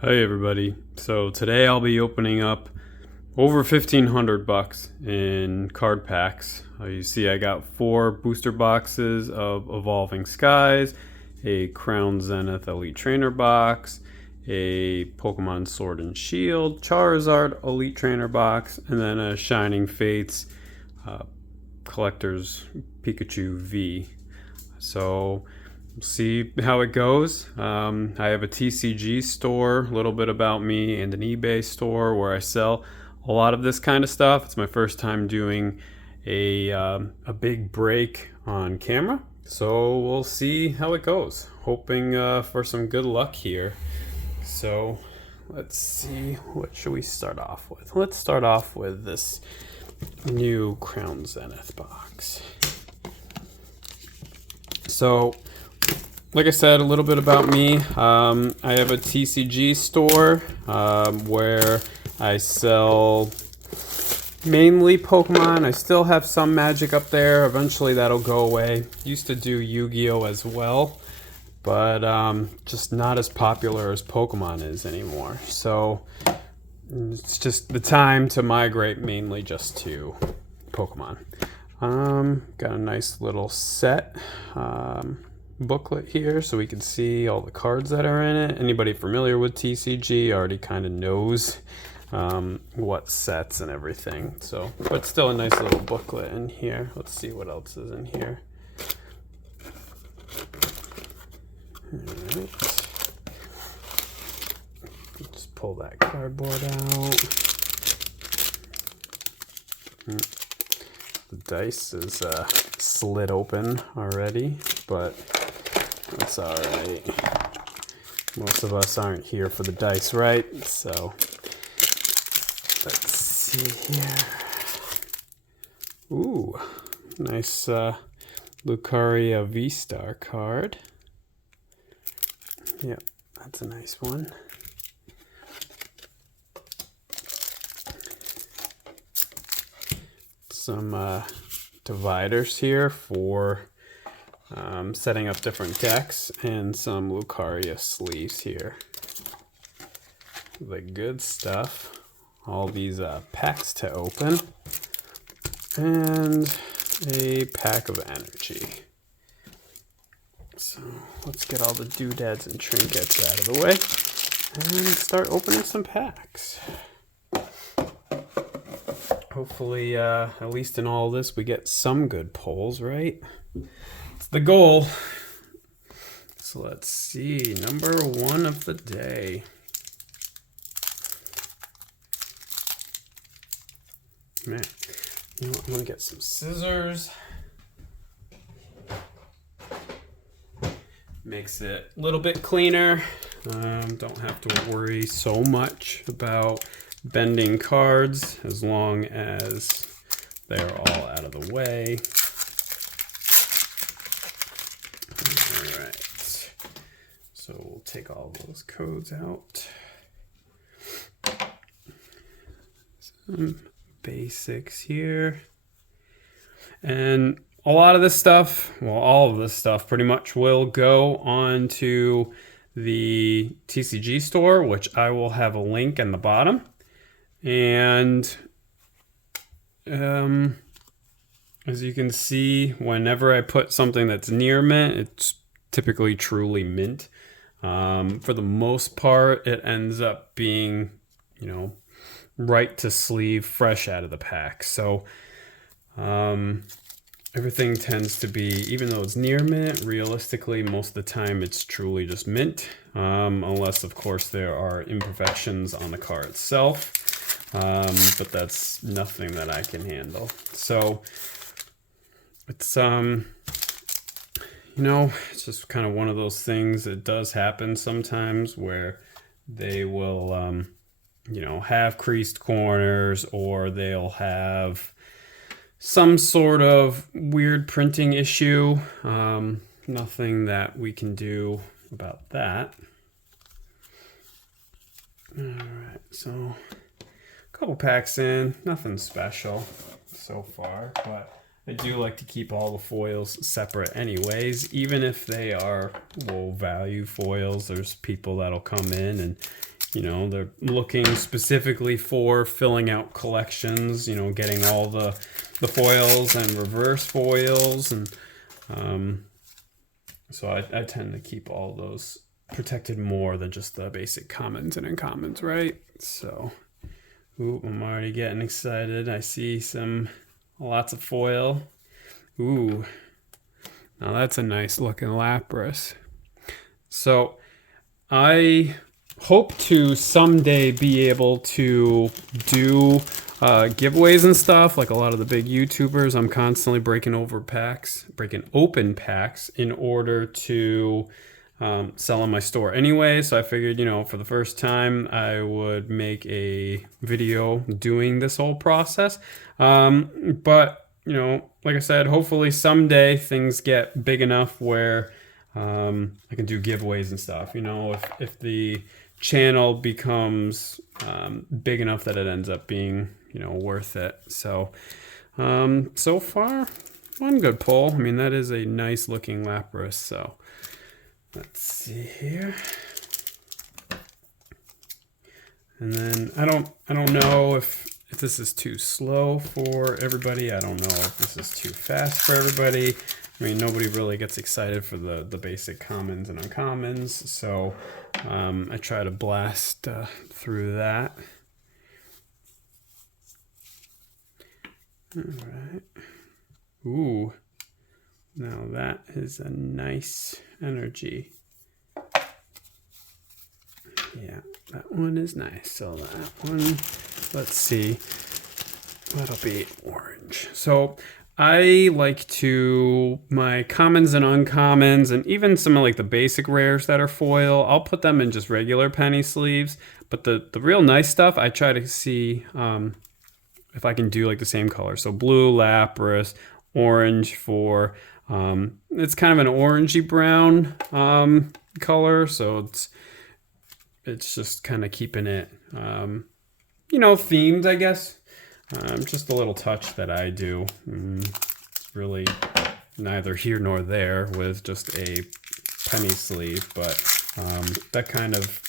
Hey everybody. So today I'll be opening up over 1,500 bucks in card packs. You see I got 4 booster boxes of Evolving Skies, a Crown Zenith Elite Trainer box, a Pokemon Sword and Shield, Charizard Elite Trainer box, and then a Shining Fates Collector's Pikachu V. So see how it goes. I have a TCG store, a little bit about me, and an eBay store where I sell a lot of this kind of stuff. It's my first time doing a big break on camera, so we'll see how it goes. Hoping for some good luck here. So let's see, what should we start off with? Let's start off with this new Crown Zenith box. So like I said, a little bit about me. I have a TCG store where I sell mainly Pokemon. I still have some Magic up there. Eventually that'll go away. Used to do Yu-Gi-Oh as well, but just not as popular as Pokemon is anymore. So it's just the time to migrate mainly just to Pokemon. Got a nice little set. Booklet here so we can see all the cards that are in it. Anybody familiar with TCG already kind of knows what sets and everything. So, but still a nice little booklet in here. Let's see what else is in here. Alright. Just pull that cardboard out. The dice is slid open already, but that's alright. Most of us aren't here for the dice, right? So, let's see here. Ooh, nice Lucaria V-Star card. Yep, that's a nice one. Some dividers here for setting up different decks, and some Lucaria sleeves here. The good stuff. All these packs to open, and a pack of energy. So let's get all the doodads and trinkets out of the way and start opening some packs. Hopefully, at least in all this, we get some good pulls, right? It's the goal. So let's see, number 1 of the day. Man, you know what, I'm gonna get some scissors. Makes it a little bit cleaner. Don't have to worry so much about bending cards as long as they're all out of the way. All right, so we'll take all those codes out. Some basics here, and a lot of this stuff, well, all of this stuff pretty much will go on to the TCG store, which I will have a link in the bottom. And as you can see, whenever I put something that's near mint, it's typically truly mint. For the most part, it ends up being, right to sleeve, fresh out of the pack. So everything tends to be, even though it's near mint, realistically, most of the time it's truly just mint, unless, of course, there are imperfections on the card itself. But that's nothing that I can handle. So it's it's just kind of one of those things. It does happen sometimes where they will have creased corners, or they'll have some sort of weird printing issue. Nothing that we can do about that. All right, so couple packs in, nothing special so far, but I do like to keep all the foils separate anyways, even if they are low value foils. There's people that'll come in and you know, they're looking specifically for filling out collections, you know, getting all the foils and reverse foils. And so I tend to keep all those protected more than just the basic commons and uncommons, right? So, ooh, I'm already getting excited. I see lots of foil. Ooh, now that's a nice looking Lapras. So I hope to someday be able to do giveaways and stuff like a lot of the big YouTubers. I'm constantly breaking open packs in order to sell on my store anyway. So I figured, you know, for the first time I would make a video doing this whole process. But you know, like I said, hopefully someday things get big enough where I can do giveaways and stuff. You know, if the channel becomes big enough that it ends up being, you know, worth it. So so far one good pull. I mean, that is a nice looking Lapras. So let's see here. And then I don't know if this is too slow for everybody. I don't know if this is too fast for everybody. I mean, nobody really gets excited for the basic commons and uncommons, so I try to blast through that. All right. Ooh, now that is a nice energy. Yeah, that one is nice. So that one, let's see, that'll be orange. So I like to, my commons and uncommons, and even some of like the basic rares that are foil, I'll put them in just regular penny sleeves. But the real nice stuff, I try to see if I can do like the same color. So blue Lapras, orange for, it's kind of an orangey brown color. So it's just kind of keeping it, you know, themed, I guess. Just a little touch that I do. It's really neither here nor there with just a penny sleeve, but that kind of,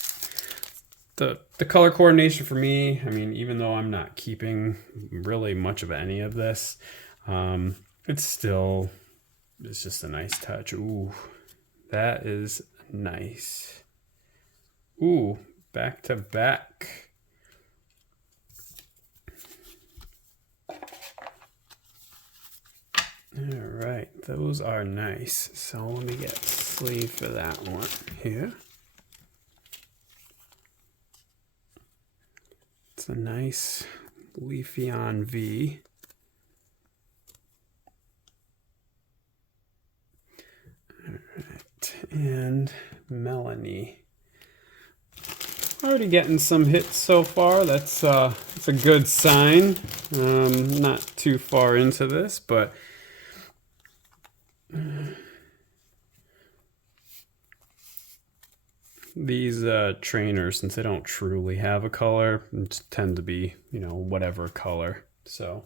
the color coordination for me, I mean, even though I'm not keeping really much of any of this, it's just a nice touch. Ooh, that is nice. Ooh, back to back. All right, those are nice. So let me get a sleeve for that one here. It's a nice Leafeon V. All right, and Melanie. Already getting some hits so far. That's a good sign. Not too far into this, but these trainers, since they don't truly have a color, tend to be, you know, whatever color. So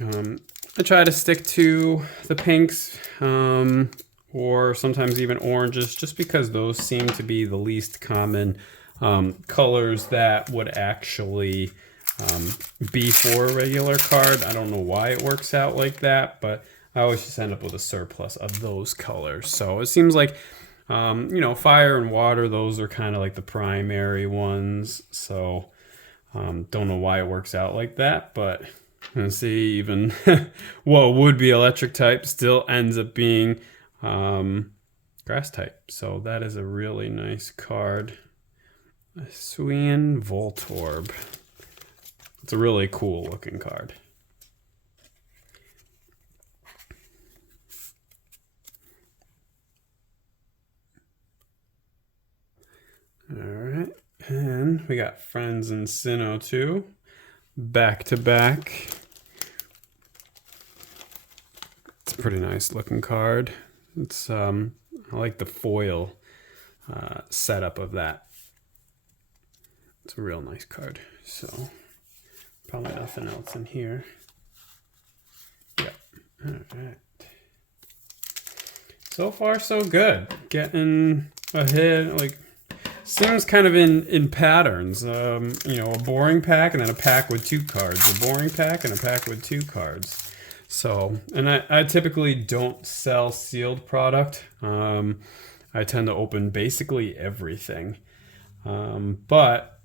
I try to stick to the pinks or sometimes even oranges, just because those seem to be the least common colors that would actually be for a regular card. I don't know why it works out like that, but I always just end up with a surplus of those colors. So it seems like, you know, fire and water, those are kind of like the primary ones. So don't know why it works out like that, but let's see, even what would be electric type still ends up being grass type. So that is a really nice card. Suian Voltorb. It's a really cool looking card. All right, and we got Friends and Sinnoh too, back to back. It's a pretty nice looking card. It's I like the foil setup of that. It's a real nice card. So probably nothing else in here. Yep. All right. So far, so good. Getting ahead, like seems kind of in patterns. You know, a boring pack and then a pack with 2 cards. A boring pack and a pack with 2 cards. So, and I typically don't sell sealed product. I tend to open basically everything. But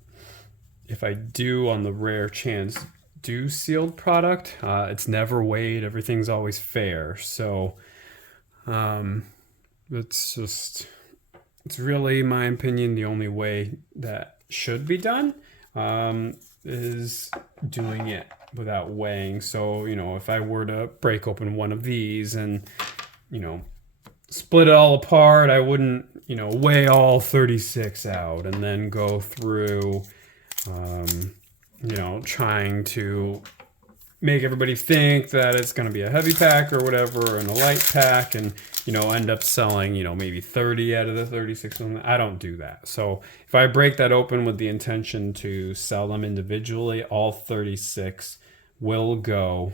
if I do, on the rare chance, do sealed product, it's never weighed. Everything's always fair. So it's really, my opinion, the only way that should be done is doing it without weighing. So, you know, if I were to break open one of these and, you know, split it all apart, I wouldn't, you know, weigh all 36 out and then go through, you know, trying to make everybody think that it's going to be a heavy pack or whatever and a light pack, and, you know, end up selling, you know, maybe 30 out of the 36. I don't do that. So if I break that open with the intention to sell them individually, all 36 will go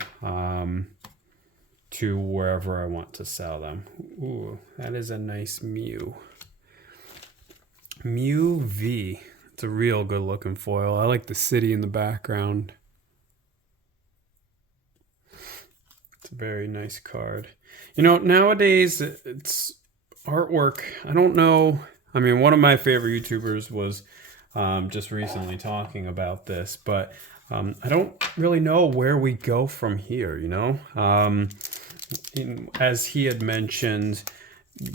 to wherever I want to sell them. Ooh, that is a nice Mew. Mew V. It's a real good looking foil. I like the city in the background. It's a very nice card. You know, nowadays it's artwork. I don't know. I mean, one of my favorite YouTubers was just recently talking about this, but I don't really know where we go from here, you know? As he had mentioned,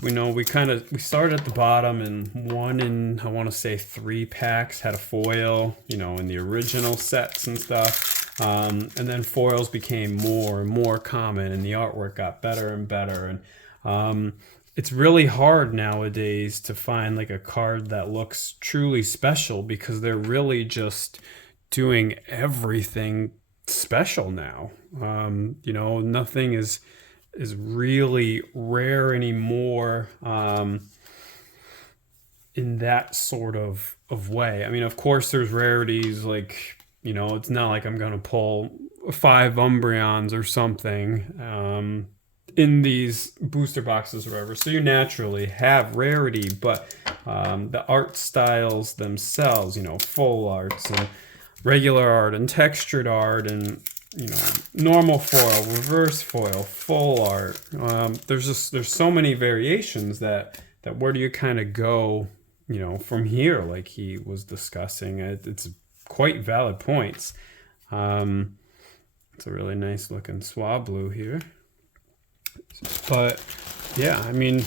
we know we started at the bottom, and one in, I want to say 3 packs had a foil, you know, in the original sets and stuff. And then foils became more and more common, and the artwork got better and better. And it's really hard nowadays to find like a card that looks truly special, because they're really just doing everything special now. You know, nothing is really rare anymore in that sort of way. I mean, of course, there's rarities, like, you know, it's not like I'm going to pull 5 Umbreons or something in these booster boxes or whatever. So you naturally have rarity, but the art styles themselves, you know, full arts and regular art and textured art and, you know, normal foil, reverse foil, full art. There's so many variations that where do you kind of go, you know, from here, like he was discussing. It's quite valid points. It's a really nice looking Swablu here. But yeah, I mean,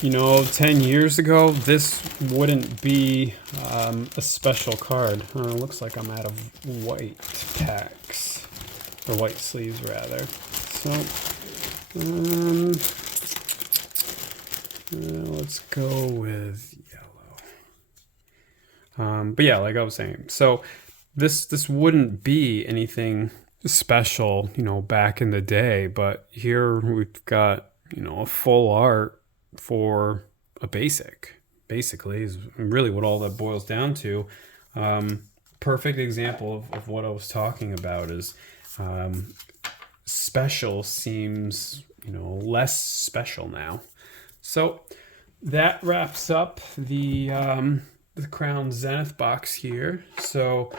you know, 10 years ago, this wouldn't be a special card. Looks like I'm out of white packs, or white sleeves rather. So let's go with yellow. But yeah, like I was saying, so this wouldn't be anything special, you know, back in the day, but here we've got, you know, a full art for a basic, basically, is really what all that boils down to. Perfect example of what I was talking about is special seems, you know, less special now. So that wraps up the Crown Zenith box here. So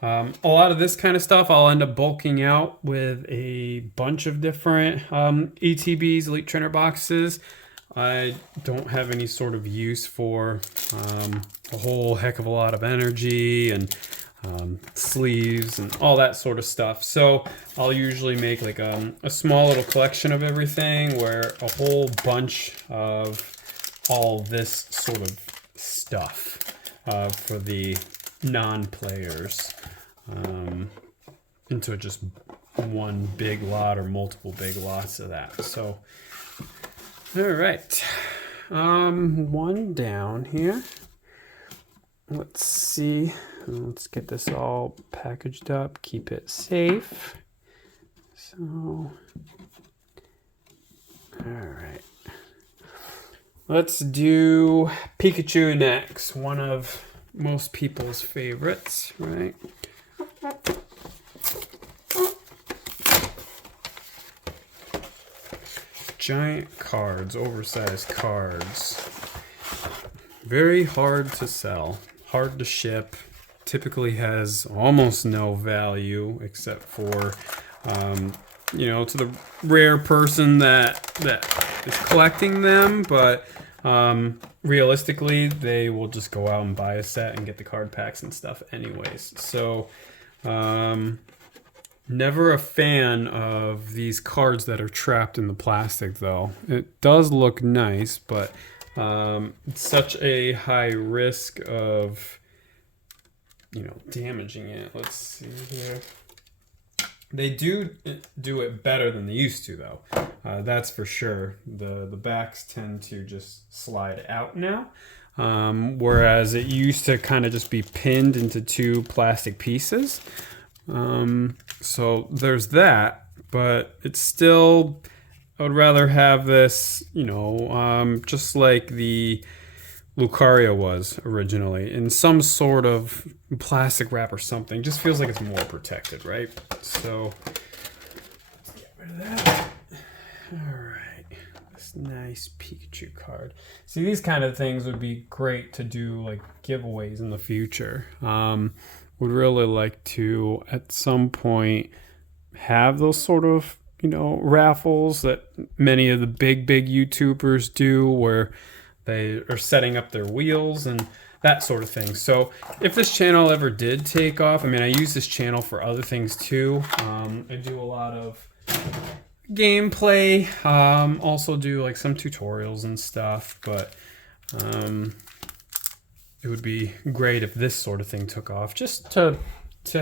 a lot of this kind of stuff I'll end up bulking out with a bunch of different ETBs, Elite Trainer boxes. I don't have any sort of use for a whole heck of a lot of energy and sleeves and all that sort of stuff. So I'll usually make like a small little collection of everything, where a whole bunch of all this sort of stuff for the non-players into just one big lot or multiple big lots of that. So all right, one down here. Let's see. Let's get this all packaged up, keep it safe. So, all right. Let's do Pikachu next, one of most people's favorites, right? Giant cards, oversized cards. very hard to sell, hard to ship, typically has almost no value except for, you know, to the rare person that is collecting them, but realistically, they will just go out and buy a set and get the card packs and stuff anyways. So, never a fan of these cards that are trapped in the plastic, though. It does look nice, but it's such a high risk of, you know, damaging it. Let's see here. They do it better than they used to, though. That's for sure. The backs tend to just slide out now, whereas it used to kind of just be pinned into two plastic pieces. So there's that, but it's still, I would rather have this, you know, just like the Lucario was originally, in some sort of plastic wrap or something. Just feels like it's more protected, right? So let's get rid of that. All right, this nice Pikachu card. See, these kind of things would be great to do like giveaways in the future. Would really like to at some point have those sort of, you know, raffles that many of the big YouTubers do, where they are setting up their wheels and that sort of thing. So if this channel ever did take off, I mean, I use this channel for other things too. I do a lot of gameplay, also do like some tutorials and stuff, but it would be great if this sort of thing took off, just to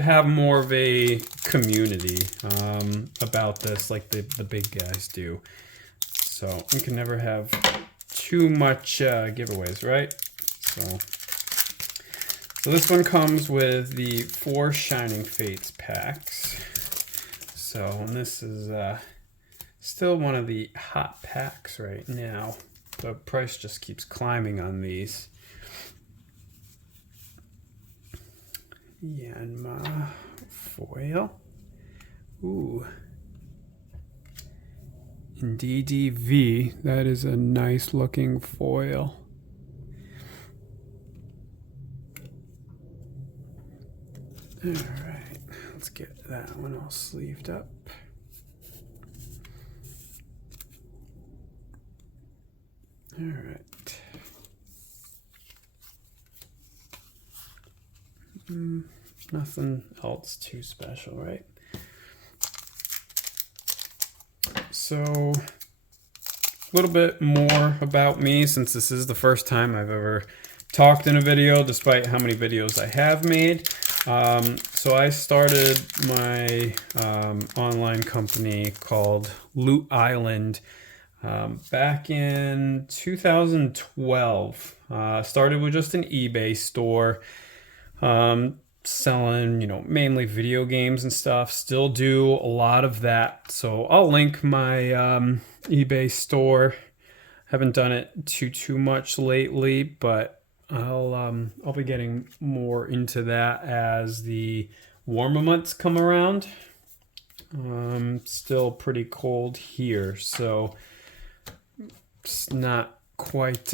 have more of a community about this, like the big guys do. So we can never have too much giveaways, right? So this one comes with the 4 Shining Fates packs. So, and this is still one of the hot packs right now. The price just keeps climbing on these. Yanma foil. Ooh. In DDV, that is a nice looking foil. All right, let's get that one all sleeved up. All right. Nothing else too special, right? So, a little bit more about me, since this is the first time I've ever talked in a video, despite how many videos I have made. So I started my online company called Loot Island back in 2012. Started with just an eBay store, selling, you know, mainly video games and stuff. Still do a lot of that. So I'll link my eBay store. Haven't done it too much lately, but I'll be getting more into that as the warmer months come around. Still pretty cold here, so it's not quite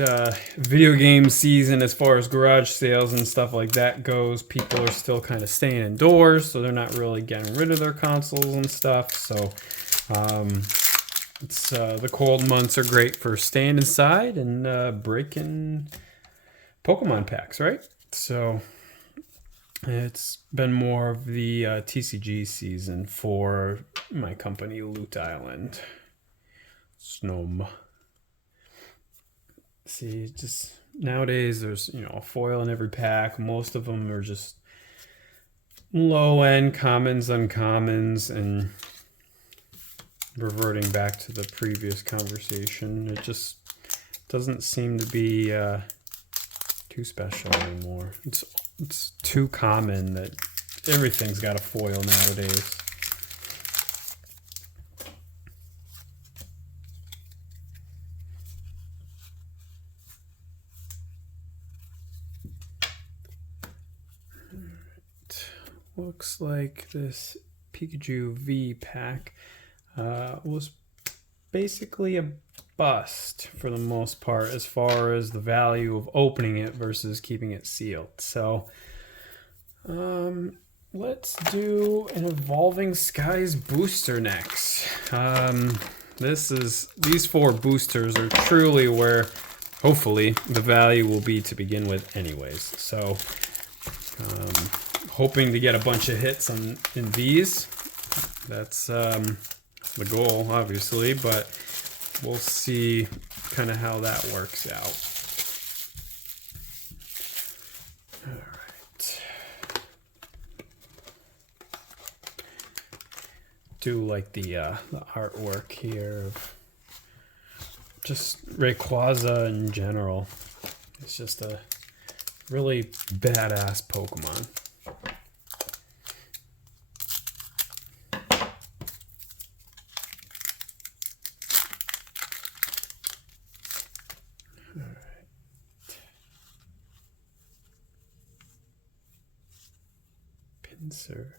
video game season as far as garage sales and stuff like that goes. People are still kind of staying indoors, so they're not really getting rid of their consoles and stuff. So it's the cold months are great for staying inside and breaking Pokemon packs, right? So it's been more of the TCG season for my company, Loot Island. Snom. See, just nowadays there's, you know, a foil in every pack. Most of them are just low-end commons, uncommons, and reverting back to the previous conversation, it just doesn't seem to be too special anymore. It's too common that everything's got a foil nowadays. Looks like this Pikachu V pack was basically a bust for the most part as far as the value of opening it versus keeping it sealed. So let's do an Evolving Skies booster next. These 4 boosters are truly where hopefully the value will be to begin with anyways. So hoping to get a bunch of hits in these. That's the goal, obviously, but we'll see kind of how that works out. All right. Do like the artwork here of just Rayquaza in general. It's just a really badass Pokemon. Pinsir.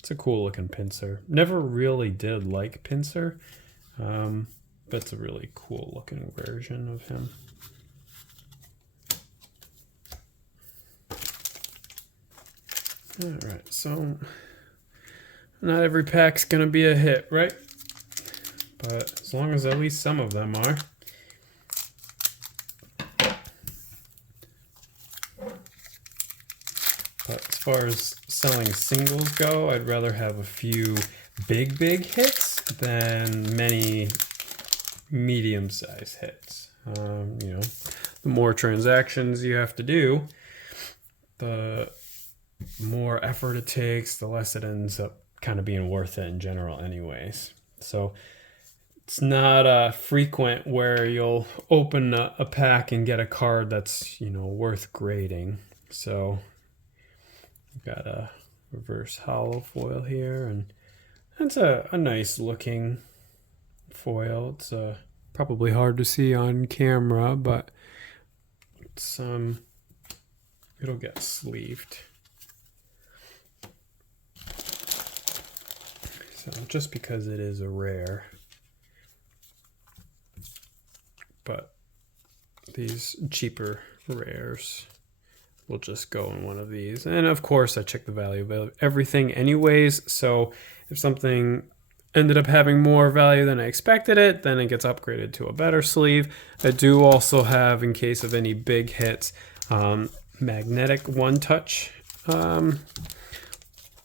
It's a cool looking Pinsir. Never really did like Pinsir, but it's a really cool looking version of him. Alright, so not every pack's gonna be a hit, right? But as long as at least some of them are. But as far as selling singles go, I'd rather have a few big hits than many medium-sized hits. You know, the more transactions you have to do, the more effort it takes, the less it ends up kind of being worth it in general anyways. So it's not frequent where you'll open a pack and get a card that's, you know, worth grading. So I've got a reverse hollow foil here, and that's a nice looking foil. It's probably hard to see on camera, but it's it'll get sleeved. So just because it is a rare, but these cheaper rares will just go in one of these. And of course I check the value of everything anyways, so if something ended up having more value than I expected it, then it gets upgraded to a better sleeve. I do also have, in case of any big hits, magnetic one-touch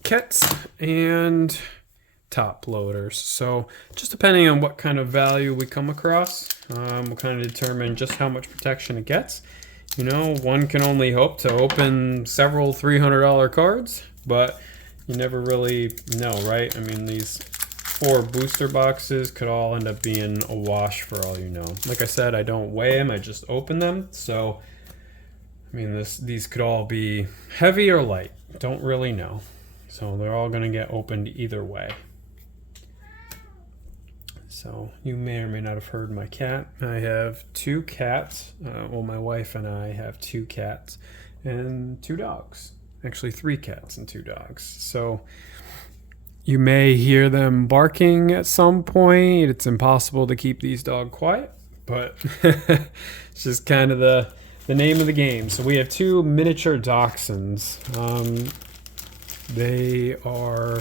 kits and top loaders. So just depending on what kind of value we come across, we'll kind of determine just how much protection it gets. You know, one can only hope to open several $300 cards, but you never really know, right? I mean, these 4 booster boxes could all end up being a wash for all you know. Like I said, I don't weigh them, I just open them. So, I mean, these could all be heavy or light. Don't really know. So they're all gonna get opened either way. So you may or may not have heard my cat. I have 2 cats. Well, my wife and I have 2 cats and 2 dogs. Actually 3 cats and 2 dogs. So you may hear them barking at some point. It's impossible to keep these dogs quiet, but it's just kind of the name of the game. So we have 2 miniature dachshunds. They are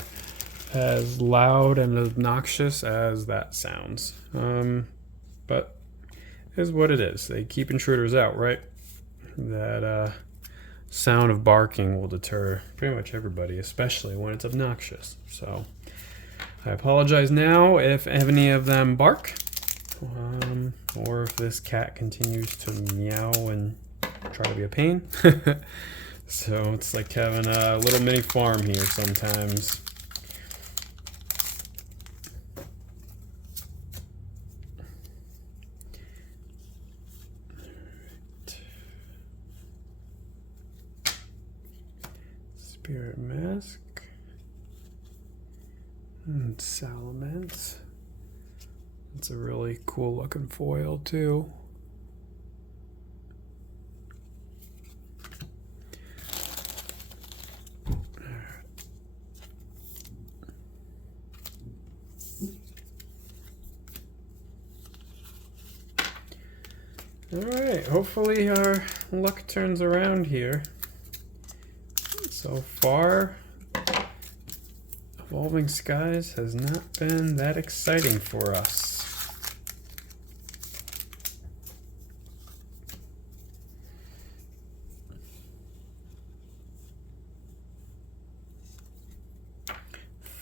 as loud and obnoxious as that sounds, but it is what it is. They keep intruders out, right? That sound of barking will deter pretty much everybody, especially when it's obnoxious. So I apologize now if any of them bark, or if this cat continues to meow and try to be a pain. So it's like having a little mini farm here sometimes. Spirit Mask and Salamence. It's a really cool looking foil too. Alright, hopefully our luck turns around here. So far, Evolving Skies has not been that exciting for us.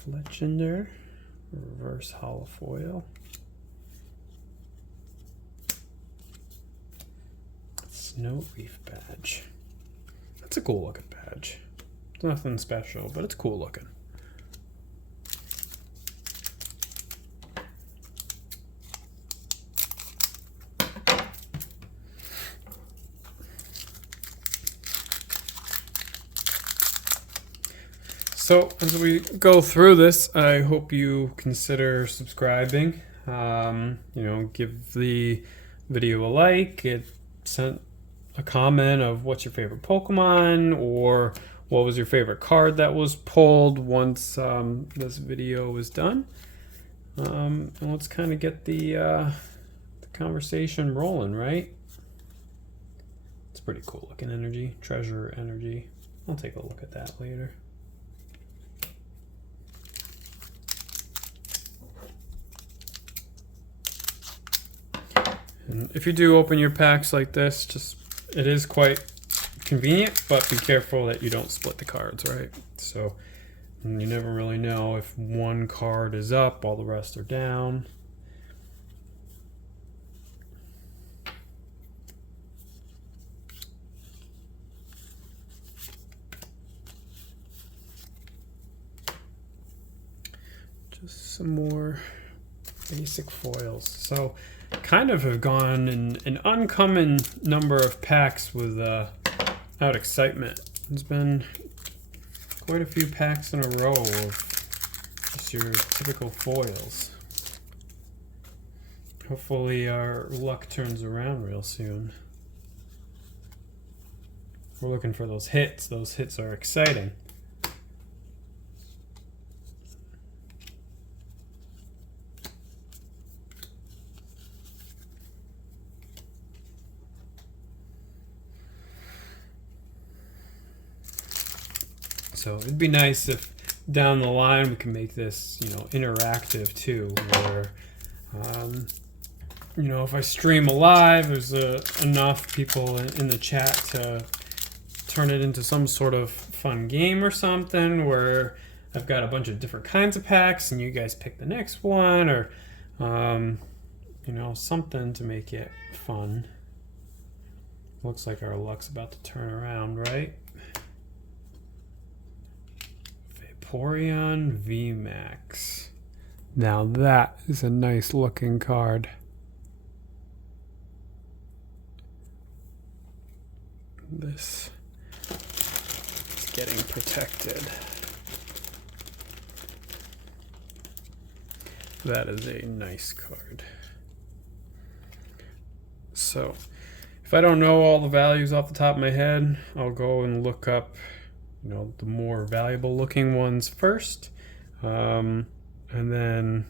Fletchender, reverse holofoil. Snow Reef badge. That's a cool looking badge. It's nothing special, but it's cool looking. So as we go through this, I hope you consider subscribing. Give the video a like. It sent a comment of what's your favorite Pokemon, or what was your favorite card that was pulled once this video was done. And let's kind of get the conversation rolling, right? It's pretty cool looking energy, treasure energy. I'll take a look at that later. And if you do open your packs like this, it is quite convenient, but be careful that you don't split the cards, right? So you never really know if one card is up, all the rest are down. Just some more basic foils. So kind of have gone in an uncommon number of packs without excitement. There's been quite a few packs in a row of just your typical foils. Hopefully our luck turns around real soon. We're looking for those hits. Those hits are exciting. So it'd be nice if down the line we can make this, interactive too, where, if I stream live, there's enough people in the chat to turn it into some sort of fun game or something, where I've got a bunch of different kinds of packs and you guys pick the next one, or, something to make it fun. Looks like our luck's about to turn around, right? Vaporeon VMAX. Now that is a nice looking card. This is getting protected. That is a nice card. So if I don't know all the values off the top of my head, I'll go and look up the more valuable looking ones first, and then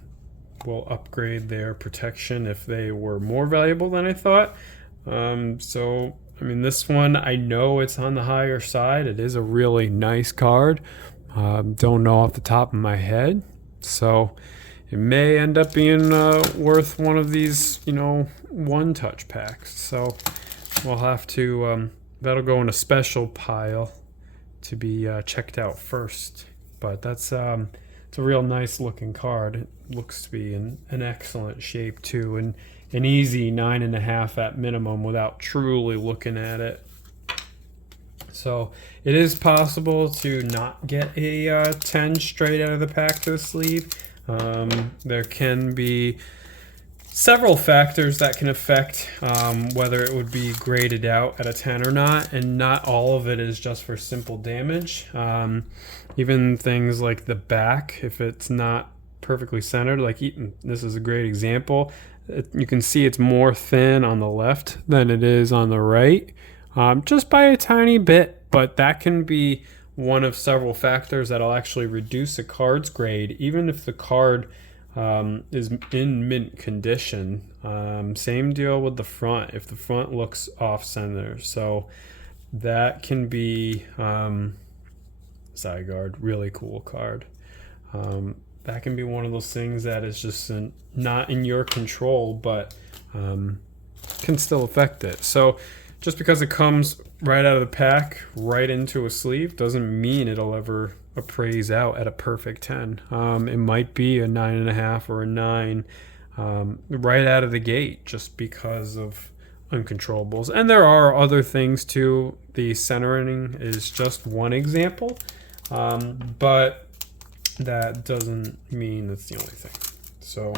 we'll upgrade their protection if they were more valuable than I thought. This one, I know it's on the higher side. It is a really nice card. Don't know off the top of my head, so it may end up being worth one of these, one-touch packs. So we'll have to, that'll go in a special pile to be checked out first. But that's it's a real nice looking card. It looks to be in an excellent shape too, and an easy 9.5 at minimum without truly looking at it. So it is possible to not get a 10 straight out of the pack to the sleeve. There can be several factors that can affect whether it would be graded out at a 10 or not, and not all of it is just for simple damage. Even things like the back, if it's not perfectly centered, this is a great example. You can see it's more thin on the left than it is on the right, just by a tiny bit, but that can be one of several factors that'll actually reduce a card's grade, even if the card is in mint condition. Same deal with the front, if the front looks off center. So that can be side guard, really cool card. That can be one of those things that is just not in your control, but can still affect it. So just because it comes right out of the pack, right into a sleeve, doesn't mean it'll ever appraise out at a perfect 10. It might be a 9.5 or a 9 right out of the gate, just because of uncontrollables. And there are other things too. The centering is just one example, but that doesn't mean that's the only thing. So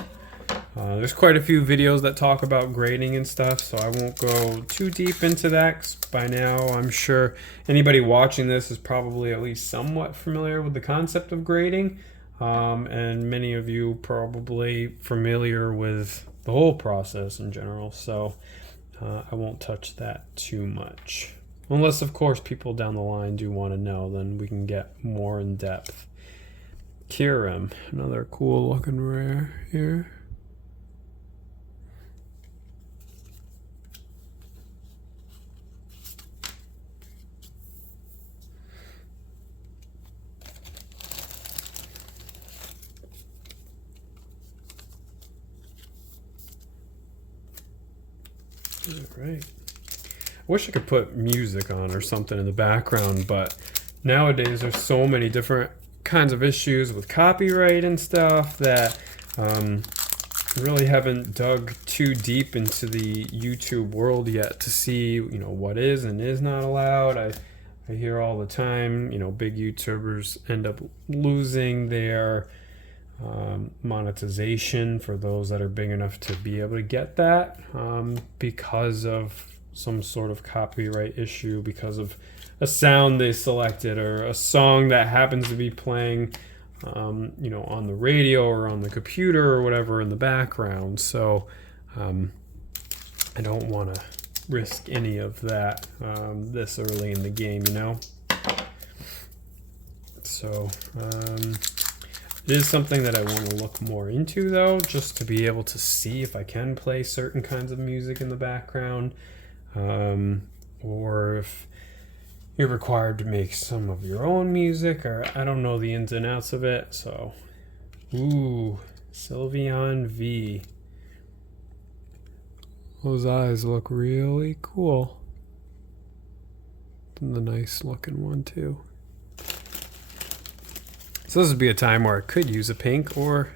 there's quite a few videos that talk about grading and stuff, so I won't go too deep into that, 'cause by now I'm sure anybody watching this is probably at least somewhat familiar with the concept of grading, and many of you probably familiar with the whole process in general, so I won't touch that too much. Unless, of course, people down the line do want to know, then we can get more in depth. Kirim, another cool looking rare here. All right. I wish I could put music on or something in the background, but nowadays there's so many different kinds of issues with copyright and stuff that really haven't dug too deep into the YouTube world yet to see, what is and is not allowed. I hear all the time, big YouTubers end up losing their monetization for those that are big enough to be able to get that, because of some sort of copyright issue, because of a sound they selected or a song that happens to be playing on the radio or on the computer or whatever in the background. So I don't want to risk any of that this early in the game, So it is something that I want to look more into, though, just to be able to see if I can play certain kinds of music in the background, or if you're required to make some of your own music, or I don't know the ins and outs of it. So, ooh, Sylveon V. Those eyes look really cool. And the nice looking one too. So this would be a time where I could use a pink or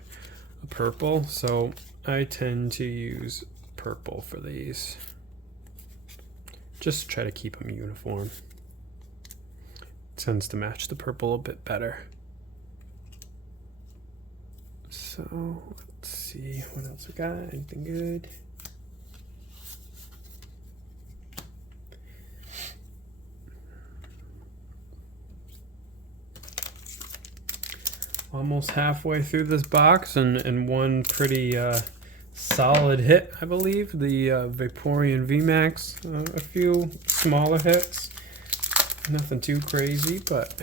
a purple. So I tend to use purple for these. Just try to keep them uniform. Tends to match the purple a bit better. So let's see what else we got. Anything good? Almost halfway through this box, and one pretty solid hit, I believe. The Vaporeon VMAX. A few smaller hits. Nothing too crazy, but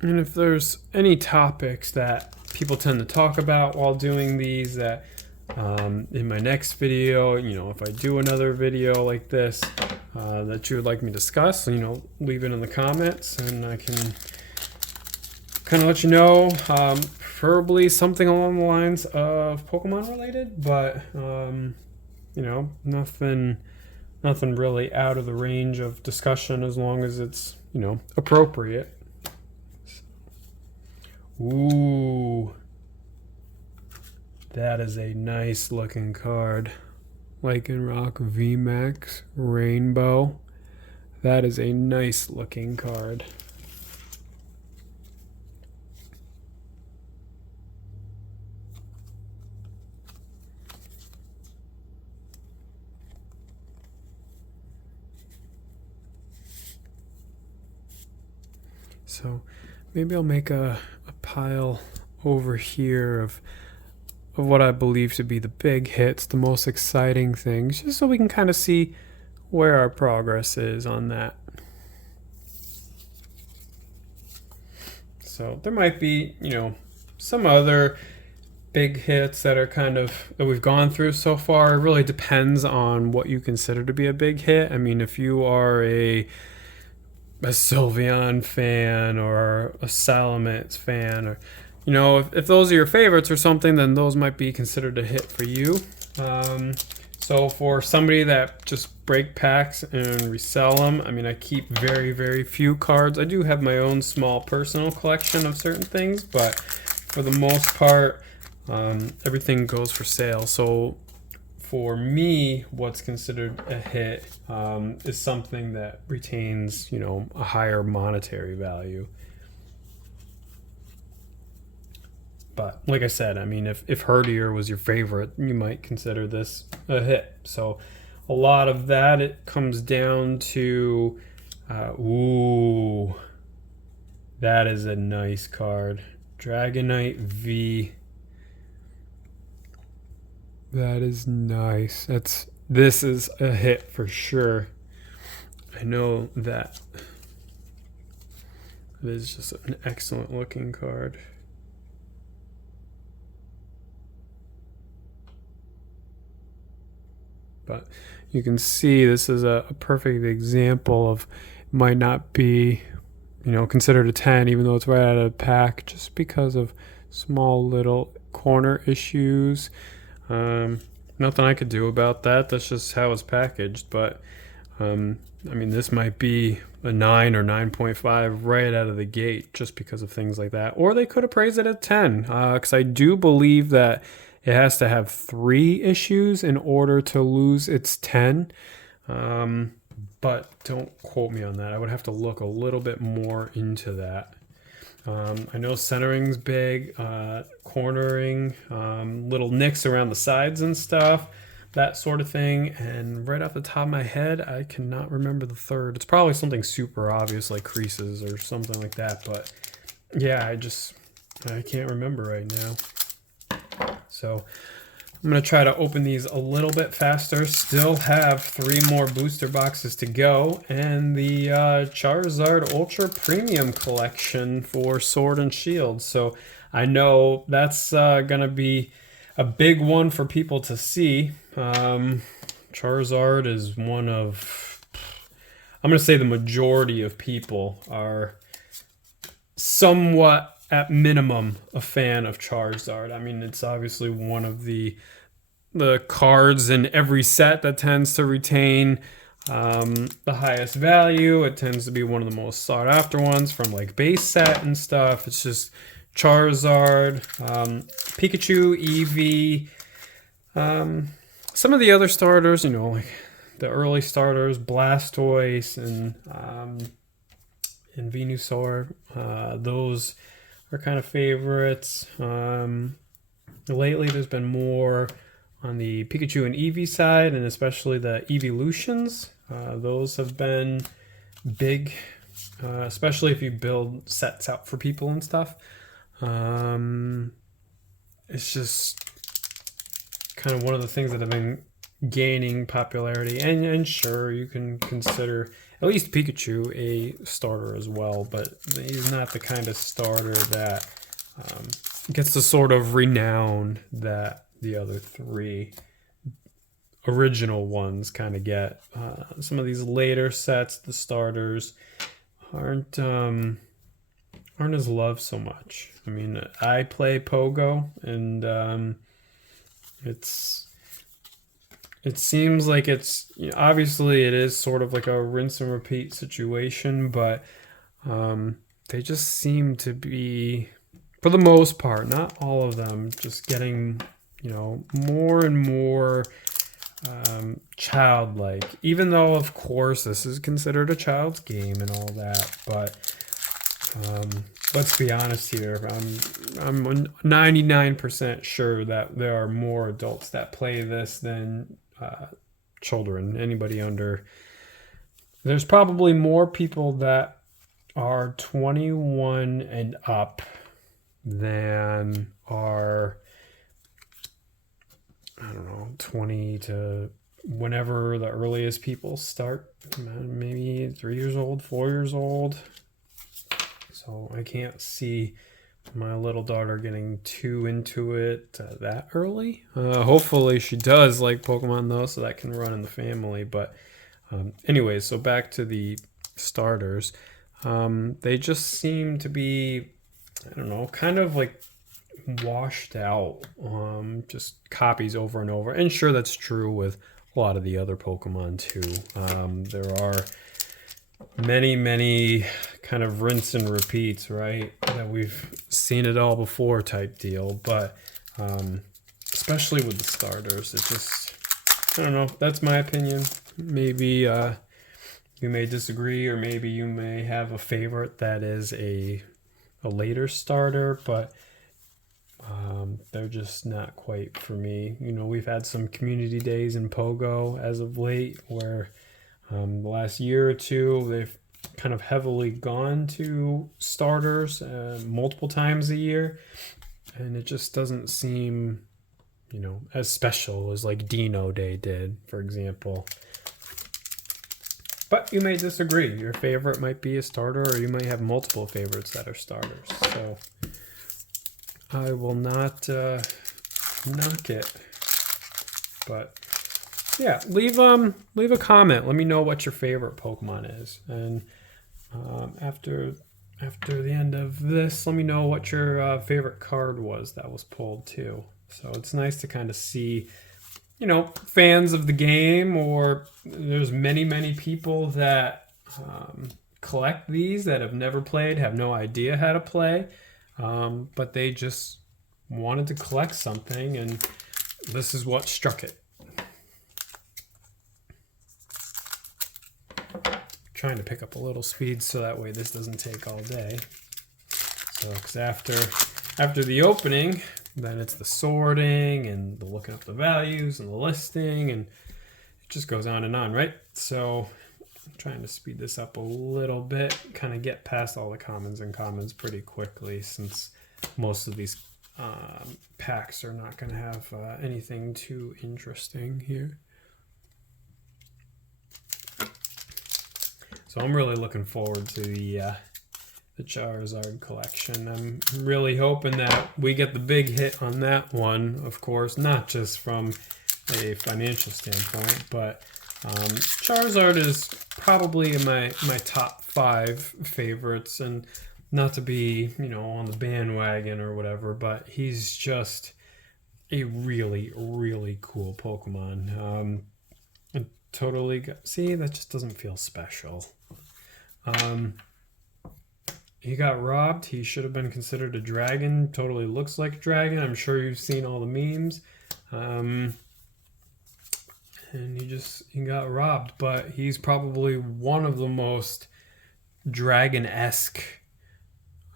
and if there's any topics that people tend to talk about while doing these that in my next video, if I do another video like this that you would like me to discuss, leave it in the comments and I can kind of let you know. Preferably something along the lines of Pokemon related, but nothing really out of the range of discussion as long as it's appropriate. Ooh, that is a nice looking card. Lycanroc VMAX Rainbow. That is a nice looking card. So maybe I'll make a pile over here of what I believe to be the big hits, the most exciting things, just so we can kind of see where our progress is on that. So there might be, some other big hits that are that we've gone through so far. It really depends on what you consider to be a big hit. I mean, if you are a Sylveon fan or a Salamence fan, or if those are your favorites or something, then those might be considered a hit for you. So for somebody that just break packs and resell them, I mean, I keep very, very few cards. I do have my own small personal collection of certain things, but for the most part, everything goes for sale. So for me, what's considered a hit is something that retains, a higher monetary value. But like I said, I mean, if Herdier was your favorite, you might consider this a hit. So a lot of that, it comes down to, ooh, that is a nice card. Dragonite V. That is nice. This is a hit for sure. I know that. It is just an excellent looking card. But you can see this is a perfect example of, might not be, considered a 10, even though it's right out of the pack, just because of small little corner issues. Nothing I could do about that. That's just how it's packaged. But I mean, this might be a 9 or 9.5 right out of the gate, just because of things like that. Or they could have praised it at 10, because I do believe that it has to have 3 issues in order to lose its 10. But don't quote me on that. I would have to look a little bit more into that. I know centering's big, cornering, little nicks around the sides and stuff, that sort of thing. And right off the top of my head, I cannot remember the third. It's probably something super obvious like creases or something like that. But yeah, I can't remember right now. So I'm going to try to open these a little bit faster. Still have 3 more booster boxes to go. And the Charizard Ultra Premium Collection for Sword and Shield. So I know that's going to be a big one for people to see. Charizard is one of, I'm going to say the majority of people are somewhat, at minimum, a fan of Charizard. I mean, it's obviously one of the cards in every set that tends to retain the highest value. It tends to be one of the most sought after ones from like base set and stuff. It's just Charizard, Pikachu, Eevee, some of the other starters, like the early starters, Blastoise and Venusaur. Those are kind of favorites. Lately, there's been more on the Pikachu and Eevee side, and especially the Eeveelutions. Those have been big, especially if you build sets out for people and stuff. It's just kind of one of the things that have been gaining popularity. And sure, you can consider at least Pikachu a starter as well, but he's not the kind of starter that gets the sort of renown that the other 3 original ones kind of get. Some of these later sets, the starters aren't as loved so much. I mean, I play Pogo, and it seems like it's, obviously it is sort of like a rinse and repeat situation, but they just seem to be, for the most part, not all of them, just getting, more and more childlike. Even though, of course, this is considered a child's game and all that, but let's be honest here. I'm 99% sure that there are more adults that play this than children. Anybody under, there's probably more people that are 21 and up than are, I don't know, 20 to whenever the earliest people start, maybe 3 years old, 4 years old. So I can't see my little daughter getting too into it that early. Hopefully she does like Pokemon though, so that can run in the family. But anyways, so back to the starters. They just seem to be, I don't know, kind of like washed out, just copies over and over. And sure, that's true with a lot of the other Pokemon too. There are many kind of rinse and repeats, right? That we've seen it all before type deal. But especially with the starters, it just, I don't know. That's my opinion. Maybe you may disagree, or maybe you may have a favorite that is a later starter, but they're just not quite for me. You know, we've had some community days in Pogo as of late where the last year or two they've kind of heavily gone to starters multiple times a year, and it just doesn't seem, you know, as special as like Dino Day did, for example. But you may disagree. Your favorite might be a starter, or you might have multiple favorites that are starters. So I will not knock it. But yeah, leave a comment. Let me know what your favorite Pokemon is, and after the end of this, let me know what your favorite card was that was pulled too. So it's nice to kind of see, you know, fans of the game, or there's many people that collect these that have never played, have no idea how to play, but they just wanted to collect something, and this is what struck it. Trying to pick up a little speed so that way this doesn't take all day. So, because after the opening, then it's the sorting and the looking up the values and the listing, and it just goes on and on, right? So I'm trying to speed this up a little bit, kind of get past all the commons and commons pretty quickly, since most of these packs are not going to have anything too interesting here. So I'm really looking forward to the Charizard collection. I'm really hoping that we get the big hit on that one, of course, not just from a financial standpoint, but Charizard is probably in my top 5 favorites, and not to be, you know, on the bandwagon or whatever, but he's just a really cool Pokemon. And totally, see, that just doesn't feel special. He got robbed. He should have been considered a dragon. Totally looks like a dragon. I'm sure you've seen all the memes. And he got robbed, but he's probably one of the most dragon-esque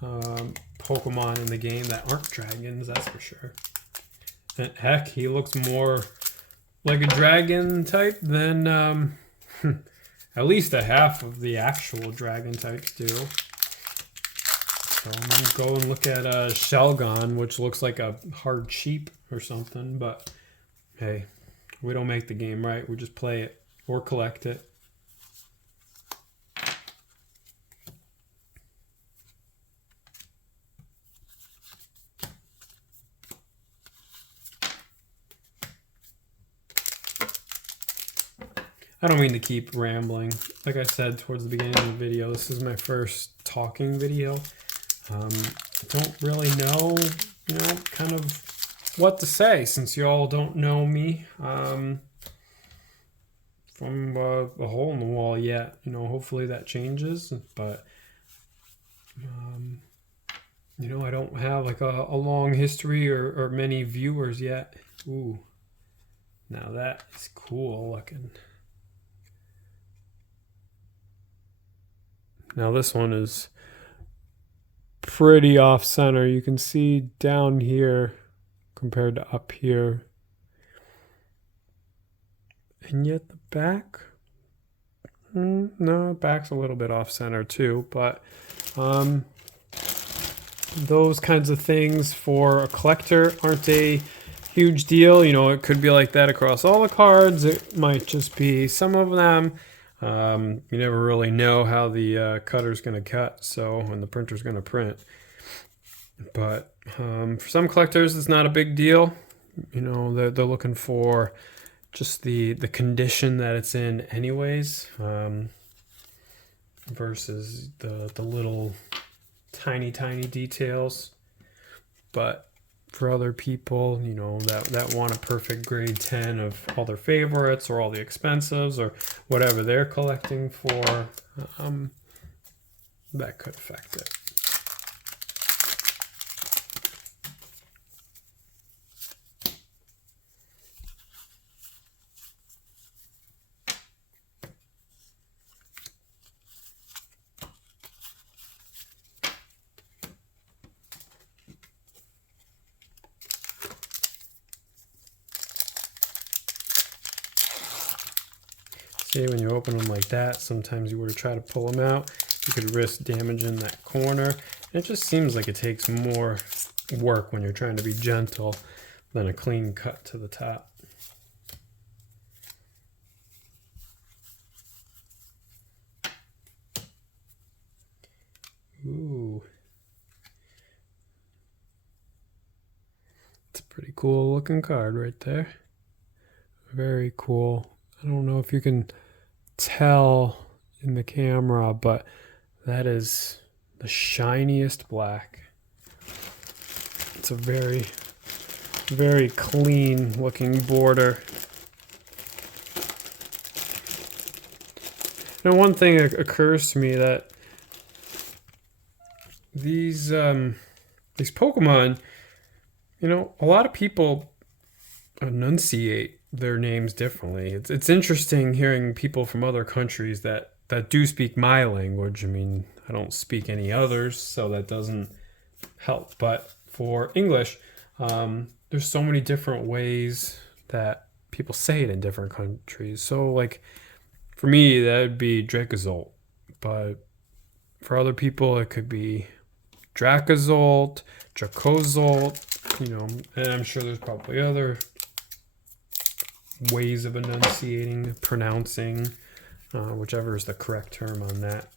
Pokemon in the game that aren't dragons, that's for sure. And heck, he looks more like a dragon type than at least a half of the actual dragon types do. So I'm going to go and look at Shelgon, which looks like a hard sheep or something, but hey, we don't make the game, right? We just play it or collect it. I don't mean to keep rambling. Like I said towards the beginning of the video, this is my first talking video. I don't really know, you know, kind of what to say, since you all don't know me from a hole in the wall yet. You know, hopefully that changes, but you know, I don't have like a long history or many viewers yet. Ooh, now that is cool looking. Now this one is pretty off center. You can see down here compared to up here. And yet the back, No, back's a little bit off center too, but those kinds of things for a collector aren't a huge deal. You know, it could be like that across all the cards. It might just be some of them. You never really know how the cutter's going to cut, so when the printer's going to print. But for some collectors, it's not a big deal. You know, they're looking for just the condition that it's in anyways, versus the little tiny details. But for other people, you know, that want a perfect grade 10 of all their favorites or all the expensives or whatever they're collecting for, that could affect it. See, when you open them like that, sometimes you were to try to pull them out, you could risk damaging that corner. It just seems like it takes more work when you're trying to be gentle than a clean cut to the top. Ooh. It's a pretty cool looking card right there. Very cool. I don't know if you can tell in the camera, but that is the shiniest black. It's a very, very clean looking border. Now, one thing occurs to me that these Pokemon, you know, a lot of people enunciate their names differently. It's interesting hearing people from other countries that do speak my language. I mean, I don't speak any others, so that doesn't help. But for English, there's so many different ways that people say it in different countries. So, like, for me, that would be Dracozolt. But for other people, it could be Dracozolt, Dracozolt, you know, and I'm sure there's probably other ways of enunciating, pronouncing, whichever is the correct term on that.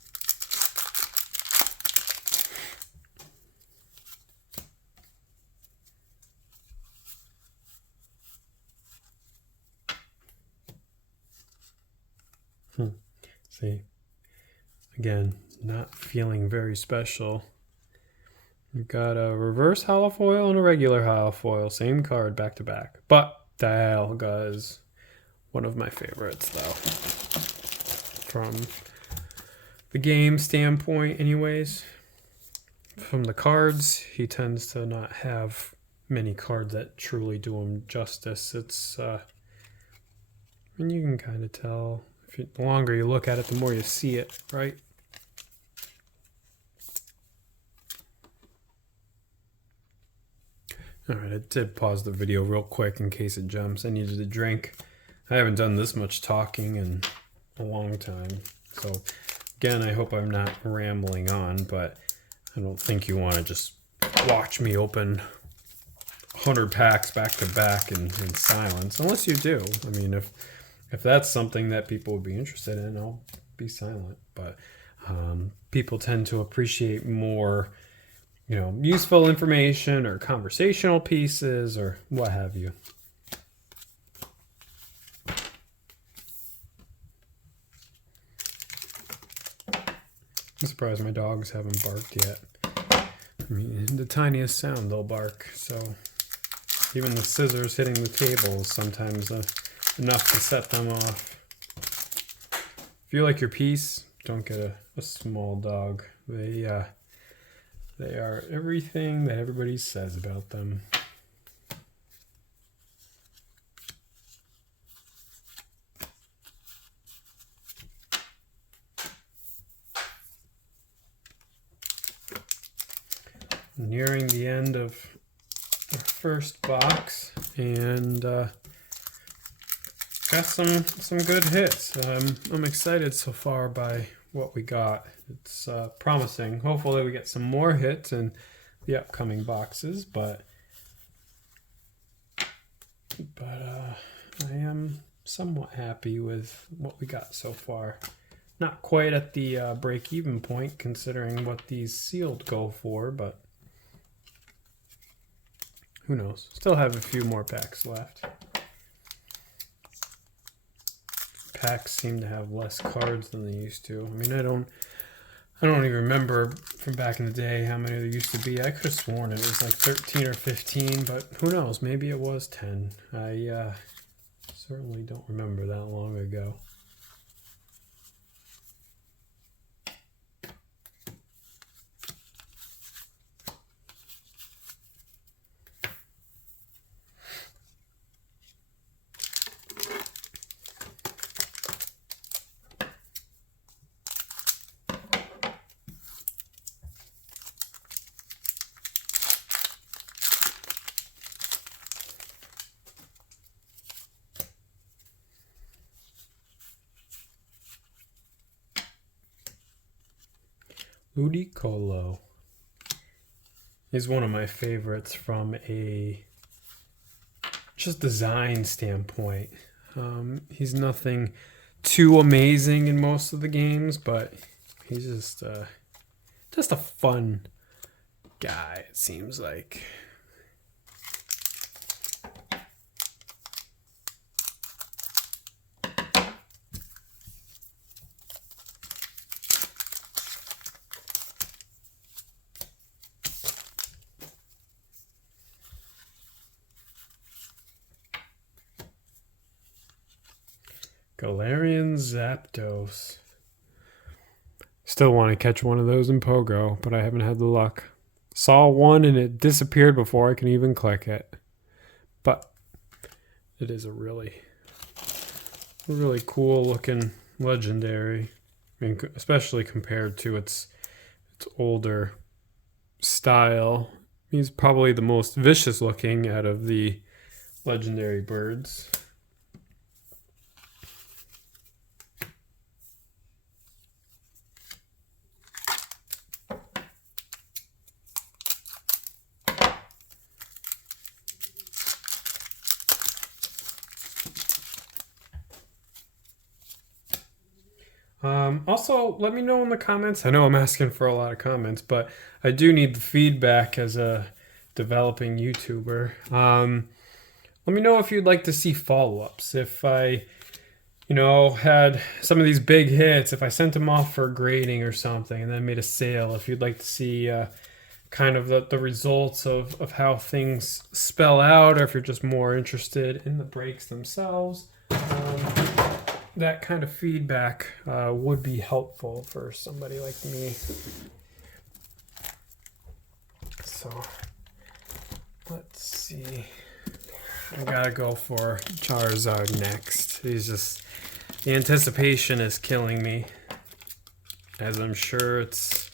See, again, not feeling very special. We've got a reverse holofoil and a regular holofoil, same card back to back. But Dialga is one of my favorites, though, from the game standpoint anyways. From the cards, he tends to not have many cards that truly do him justice. It's and you can kind of tell, the longer you look at it, the more you see it, right? Alright, I did pause the video real quick in case it jumps. I needed a drink. I haven't done this much talking in a long time. So, again, I hope I'm not rambling on, but I don't think you want to just watch me open 100 packs back to back in silence, unless you do. I mean, if that's something that people would be interested in, I'll be silent. But people tend to appreciate more, you know, useful information or conversational pieces or what have you. I'm surprised my dogs haven't barked yet. I mean, the tiniest sound they'll bark, so even the scissors hitting the table is sometimes enough to set them off. If you like your piece, don't get a small dog. They are everything that everybody says about them. Nearing the end of our first box, and got some good hits. I'm excited so far by what we got. It's promising. Hopefully we get some more hits in the upcoming boxes, but I am somewhat happy with what we got so far. Not quite at the break-even point considering what these sealed go for, but who knows? Still have a few more packs left. Packs seem to have less cards than they used to. I mean, I don't even remember from back in the day how many there used to be. I could have sworn it was like 13 or 15, but who knows? Maybe it was 10. I certainly don't remember that long ago. Ludicolo is one of my favorites from a just design standpoint. He's nothing too amazing in most of the games, but he's just a fun guy, it seems like. Galarian Zapdos. Still want to catch one of those in Pogo, but I haven't had the luck. Saw one and it disappeared before I can even click it. But it is a really cool looking legendary. I mean, especially compared to its older style. He's probably the most vicious looking out of the legendary birds. Also, let me know in the comments. I know I'm asking for a lot of comments, but I do need the feedback as a developing YouTuber. Let me know if you'd like to see follow-ups. If I, had some of these big hits, if I sent them off for grading or something and then made a sale, if you'd like to see kind of the results of how things spell out, or if you're just more interested in the breaks themselves. That kind of feedback would be helpful for somebody like me. So, let's see. I gotta go for Charizard next. The anticipation is killing me, as I'm sure it's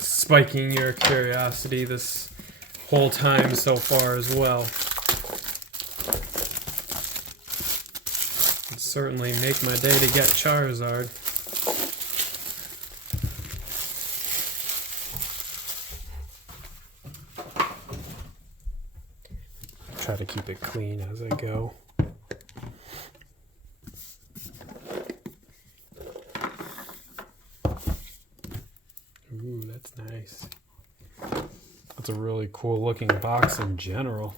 spiking your curiosity this whole time so far as well. Certainly make my day to get Charizard. Try to keep it clean as I go. Ooh, that's nice. That's a really cool looking box in general.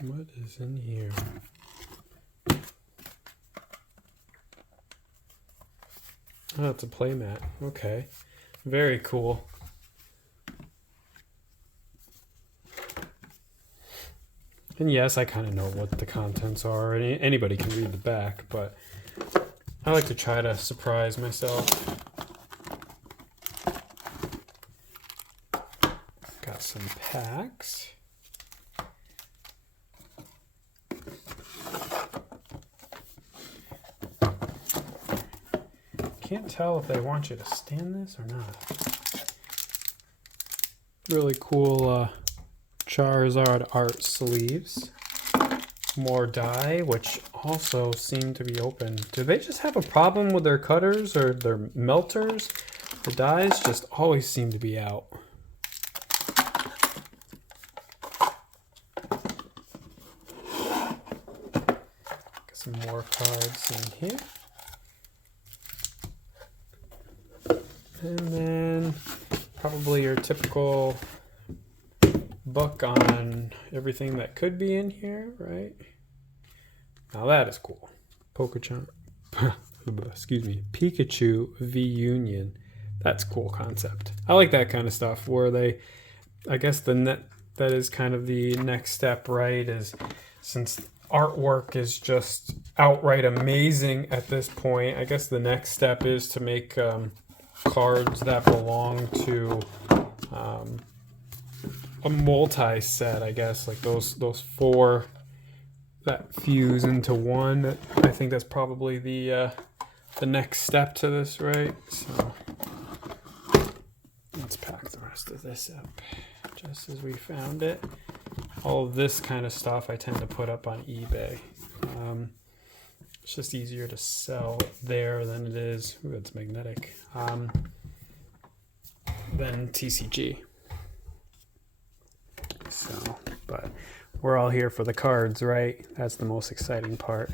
What is in here? Oh, it's a playmat. Okay. Very cool. And yes, I kind of know what the contents are. Anybody can read the back, but I like to try to surprise myself. Got some packs. Can't tell if they want you to stand this or not. Really cool Charizard art sleeves. More die, which also seem to be open. Do they just have a problem with their cutters or their melters? The dies just always seem to be out. Got some more cards in here. And then probably your typical book on everything that could be in here, right? Now that is cool. Excuse me, Pikachu V Union. That's a cool concept. I like that kind of stuff where they, I guess that is kind of the next step, right? Is since artwork is just outright amazing at this point, I guess the next step is to make cards that belong to a multi-set, I guess, like those four that fuse into one. I think that's probably the next step to this, right? So let's pack the rest of this up just as we found it. All of this kind of stuff I tend to put up on eBay. It's just easier to sell there than it is. Ooh, it's magnetic. Than TCG. So, but we're all here for the cards, right? That's the most exciting part.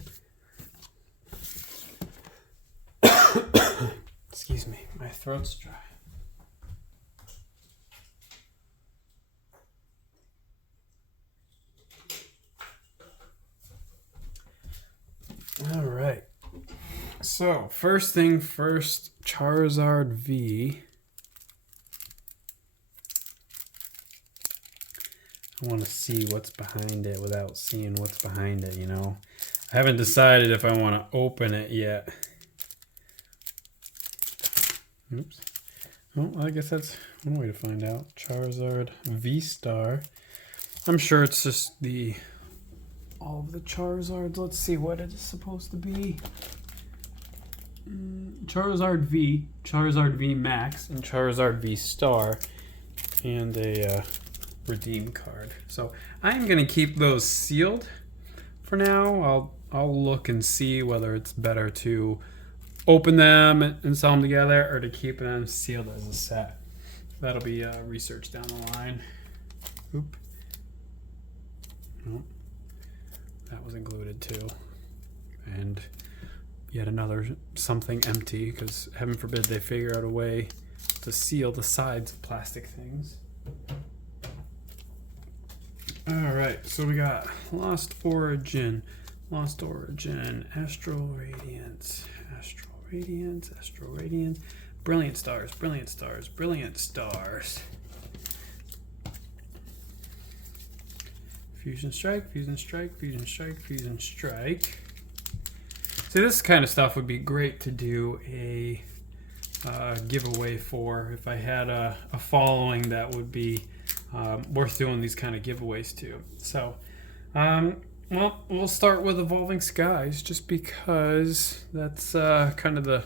Excuse me, my throat's dry. All right. So, first thing first, Charizard V. I want to see what's behind it without seeing what's behind it, you know. I haven't decided if I want to open it yet. Oops. Oh, I guess that's one way to find out. Charizard V-Star. I'm sure it's just all of the Charizards. Let's see what it is supposed to be. Charizard V, Charizard V Max, and Charizard V Star, and a redeem card. So I'm gonna keep those sealed for now. I'll look and see whether it's better to open them and sell them together or to keep them sealed as a set. That'll be research down the line. Oop. Nope. That was included too. And yet another something empty, because heaven forbid they figure out a way to seal the sides of plastic things. All right, so we got Lost Origin, Astral Radiance, Brilliant Stars, Fusion Strike. See, this kind of stuff would be great to do a giveaway for if I had a following that would be worth doing these kind of giveaways to. So, well, we'll start with Evolving Skies just because that's kind of the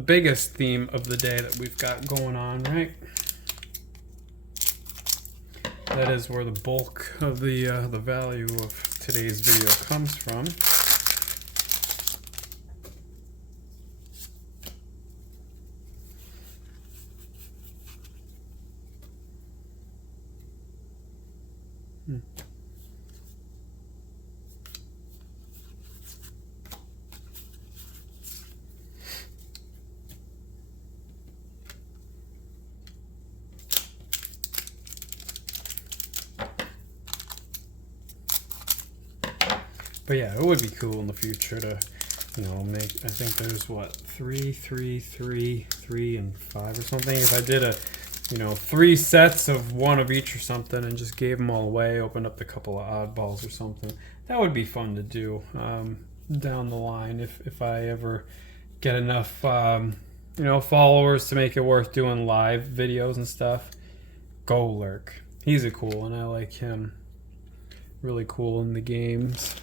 biggest theme of the day that we've got going on, right? That is where the bulk of the value of today's video comes from. But yeah, it would be cool in the future to, you know, make, I think there's what, 3, 3, 3, 3, and 5 or something. If I did 3 sets of one of each or something and just gave them all away, opened up a couple of oddballs or something, that would be fun to do down the line if I ever get enough, followers to make it worth doing live videos and stuff. Golurk. He's a cool one. I like him. Really cool in the games.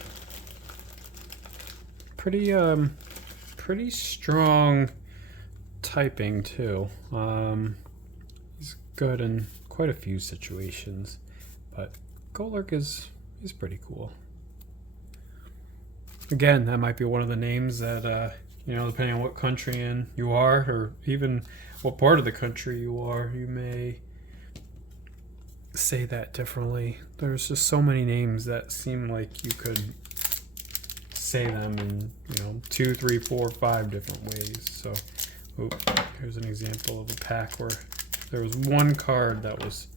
Pretty strong typing too. He's good in quite a few situations, but Golurk is pretty cool. Again, that might be one of the names that you know, depending on what country you are, or even what part of the country you are, you may say that differently. There's just so many names that seem like you could say them in, you know, 2, 3, 4, 5 different ways. So, here's an example of a pack where there was one card that was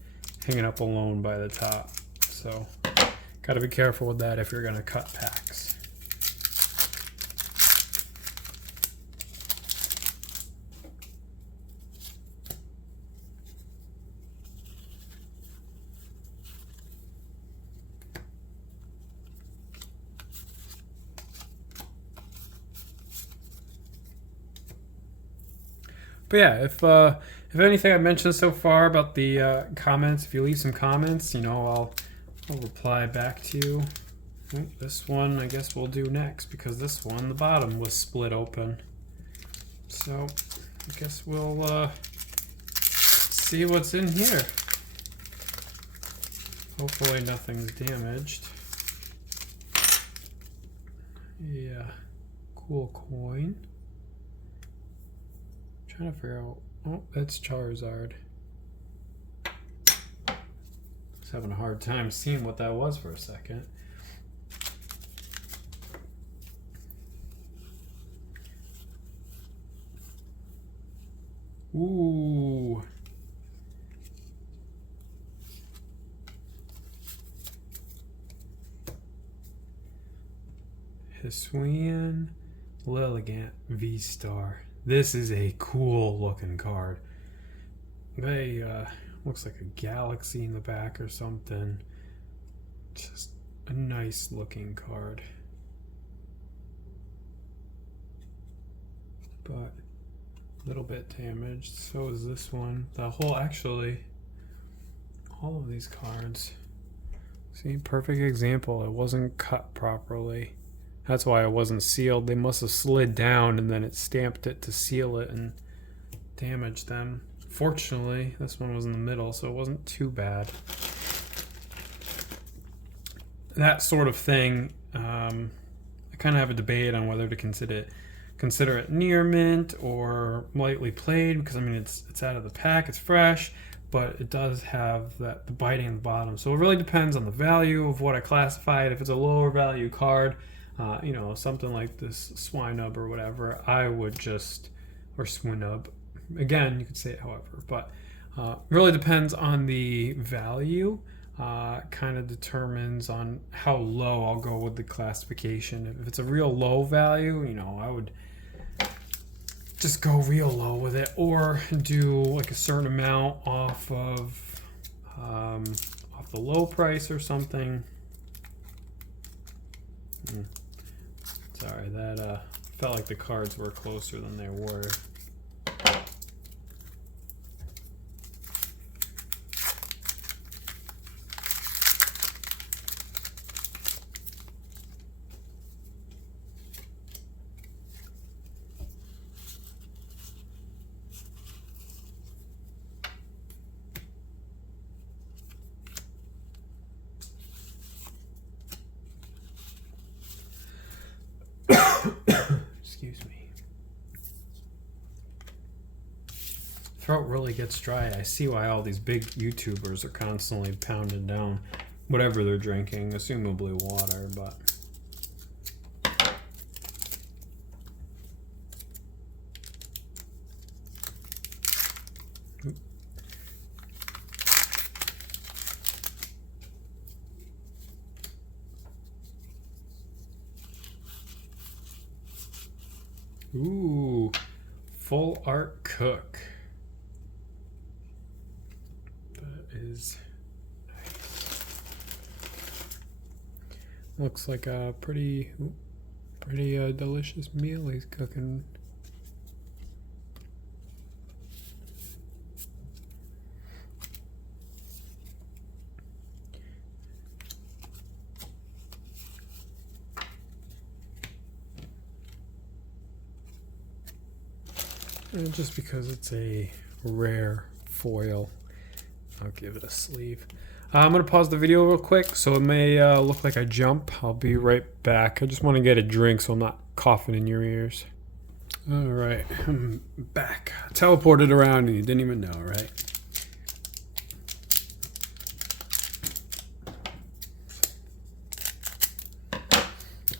hanging up alone by the top. So, gotta be careful with that if you're gonna cut packs. But yeah, if anything I mentioned so far about the comments, if you leave some comments, you know, I'll reply back to you. This one I guess we'll do next because this one, the bottom was split open. So I guess we'll see what's in here. Hopefully nothing's damaged. Yeah, cool coin. Trying to figure out. Oh, that's Charizard. I was having a hard time seeing what that was for a second. Ooh. Hisuian Lilligant V-Star. This is a cool looking card. They looks like a galaxy in the back or something. Just a nice looking card. But a little bit damaged. So is this one. The whole, actually, all of these cards. See, perfect example. It wasn't cut properly. That's why it wasn't sealed. They must have slid down and then it stamped it to seal it and damaged them. Fortunately, this one was in the middle, so it wasn't too bad. That sort of thing, I kind of have a debate on whether to consider it near mint or lightly played, because I mean it's out of the pack, it's fresh, but it does have the biting at the bottom. So it really depends on the value of what I classify it. If it's a lower value card, you know, something like this Swinub or whatever, I would just, or Swinub, again, you could say it however, but really depends on the value, kind of determines on how low I'll go with the classification. If it's a real low value, you know, I would just go real low with it, or do like a certain amount off of the low price or something. Sorry, that felt like the cards were closer than they were. Excuse me. Throat really gets dry. I see why all these big YouTubers are constantly pounding down whatever they're drinking, assumably water, but ooh, Full Art Cook. That is nice. Looks like a pretty delicious meal he's cooking. And just because it's a rare foil, I'll give it a sleeve. I'm going to pause the video real quick, so it may look like I jump. I'll be right back. I just want to get a drink so I'm not coughing in your ears. All right, I'm back. Teleported around and you didn't even know, right?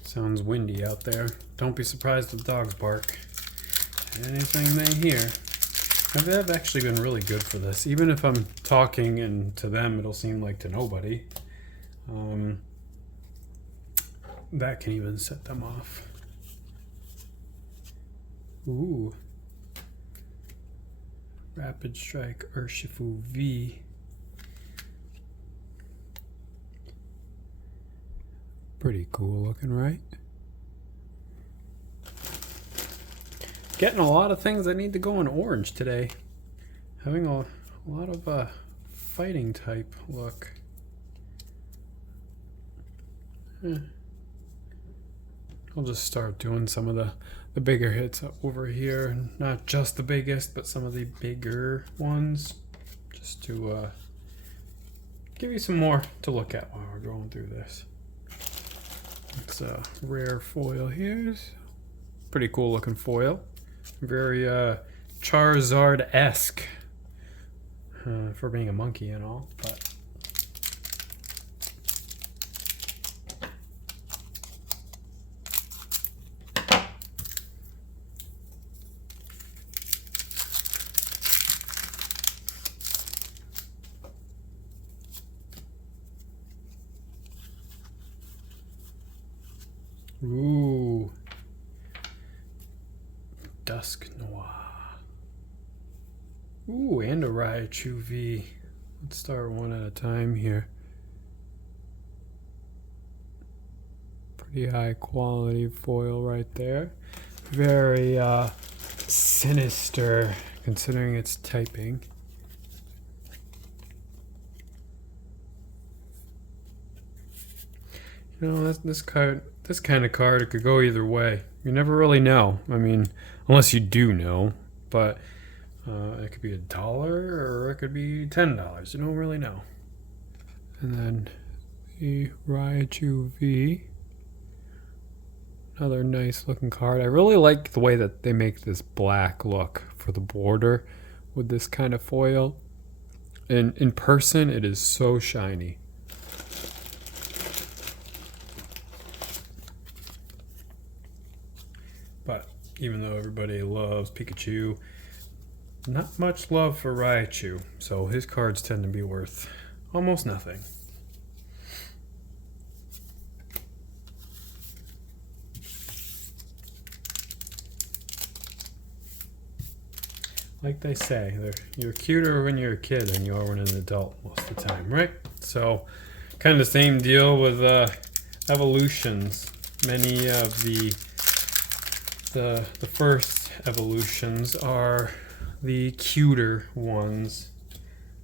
Sounds windy out there. Don't be surprised if dogs bark. Anything they hear. I've actually been really good for this. Even if I'm talking and to them it'll seem like to nobody. That can even set them off. Ooh. Rapid Strike Urshifu V. Pretty cool looking, right? Getting a lot of things that need to go in orange today. Having a lot of fighting type look. I'll just start doing some of the bigger hits over here. Not just the biggest, but some of the bigger ones. Just to give you some more to look at while we're going through this. It's a rare foil here. Pretty cool looking foil. Very Charizard-esque for being a monkey and all, but ooh. Dusk Noir. Ooh, and a Raichu V. Let's start one at a time here. Pretty high quality foil right there. Very sinister considering its typing. You know, this kind of card, it could go either way. You never really know. I mean, unless you do know, but it could be $1 or it could be $10. You don't really know. And then the Raichu V. Another nice looking card. I really like the way that they make this black look for the border with this kind of foil. And in person, it is so shiny. But even though everybody loves Pikachu, not much love for Raichu, so his cards tend to be worth almost nothing. Like they say, you're cuter when you're a kid than you are when you're an adult most of the time, right? So, kind of the same deal with evolutions. Many of the first evolutions are the cuter ones,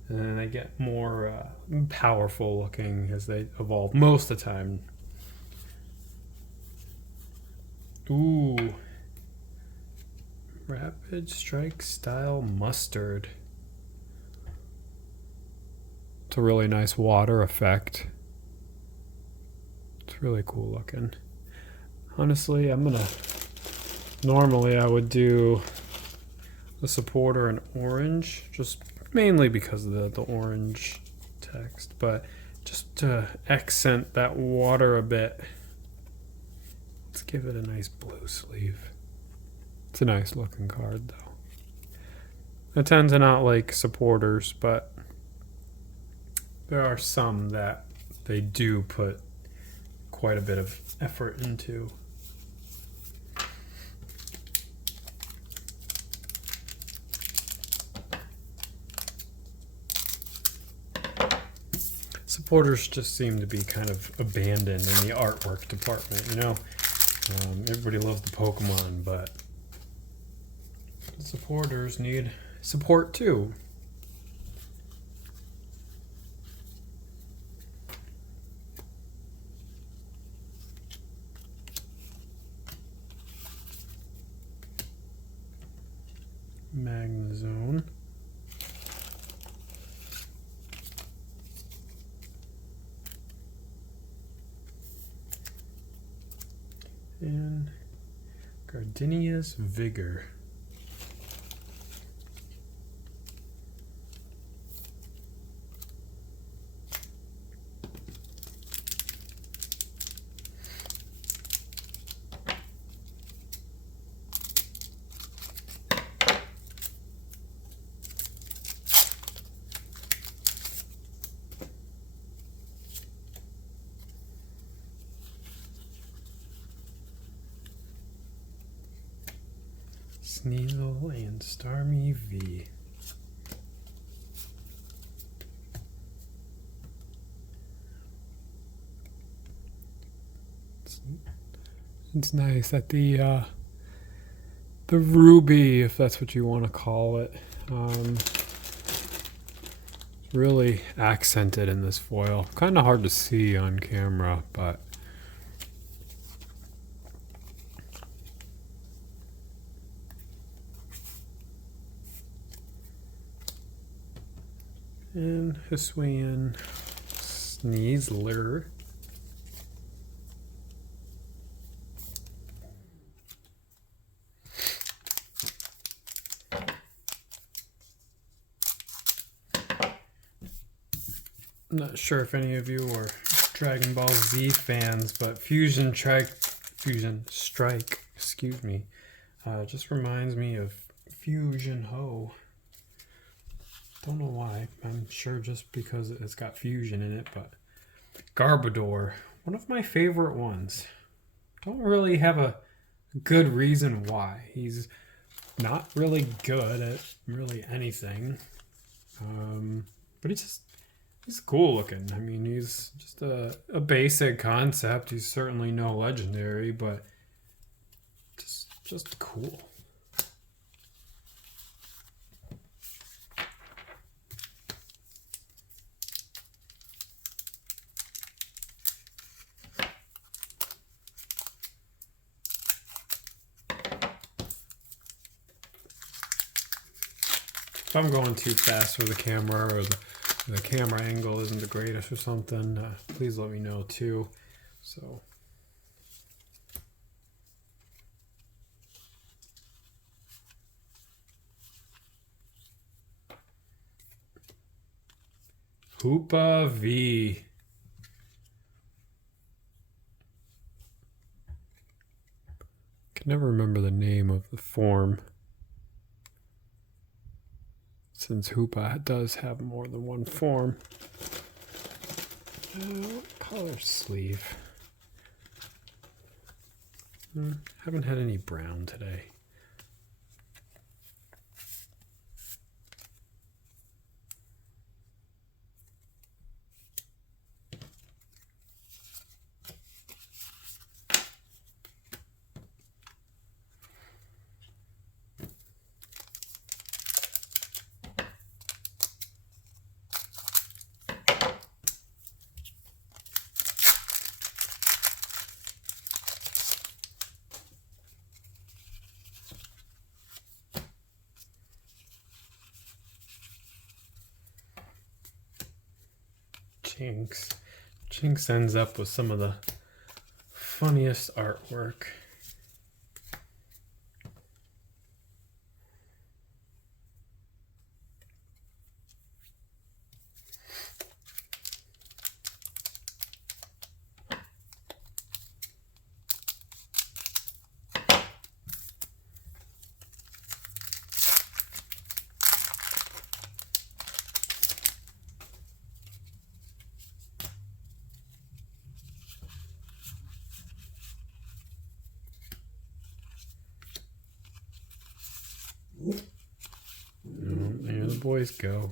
and then they get more powerful looking as they evolve most of the time. Ooh. Rapid Strike Style Mustard. It's a really nice water effect. It's really cool looking. Honestly, normally I would do the supporter in orange, just mainly because of the orange text, but just to accent that water a bit, let's give it a nice blue sleeve. It's a nice looking card though. I tend to not like supporters, but there are some that they do put quite a bit of effort into. Supporters just seem to be kind of abandoned in the artwork department, you know? Everybody loves the Pokémon, but supporters need support too. Magnezone. And Gardenia's Vigor. Sneasel and Starmie V. It's nice that the ruby, if that's what you want to call it, really accented in this foil. Kind of hard to see on camera, but and Hisuian Sneasler. I'm not sure if any of you are Dragon Ball Z fans, but Fusion Strike, excuse me, just reminds me of Fusion Ho. Don't know why. I'm sure just because it's got fusion in it, but Garbodor, one of my favorite ones. Don't really have a good reason why. He's not really good at really anything, but he's cool looking. I mean, he's just a basic concept. He's certainly no legendary, but just cool. If I'm going too fast with the camera or the camera angle isn't the greatest or something, please let me know too. So Hoopa V. Can never remember the name of the form, since Hoopa does have more than one form. What color sleeve? Haven't had any brown today. Jinx ends up with some of the funniest artwork. There the boys go.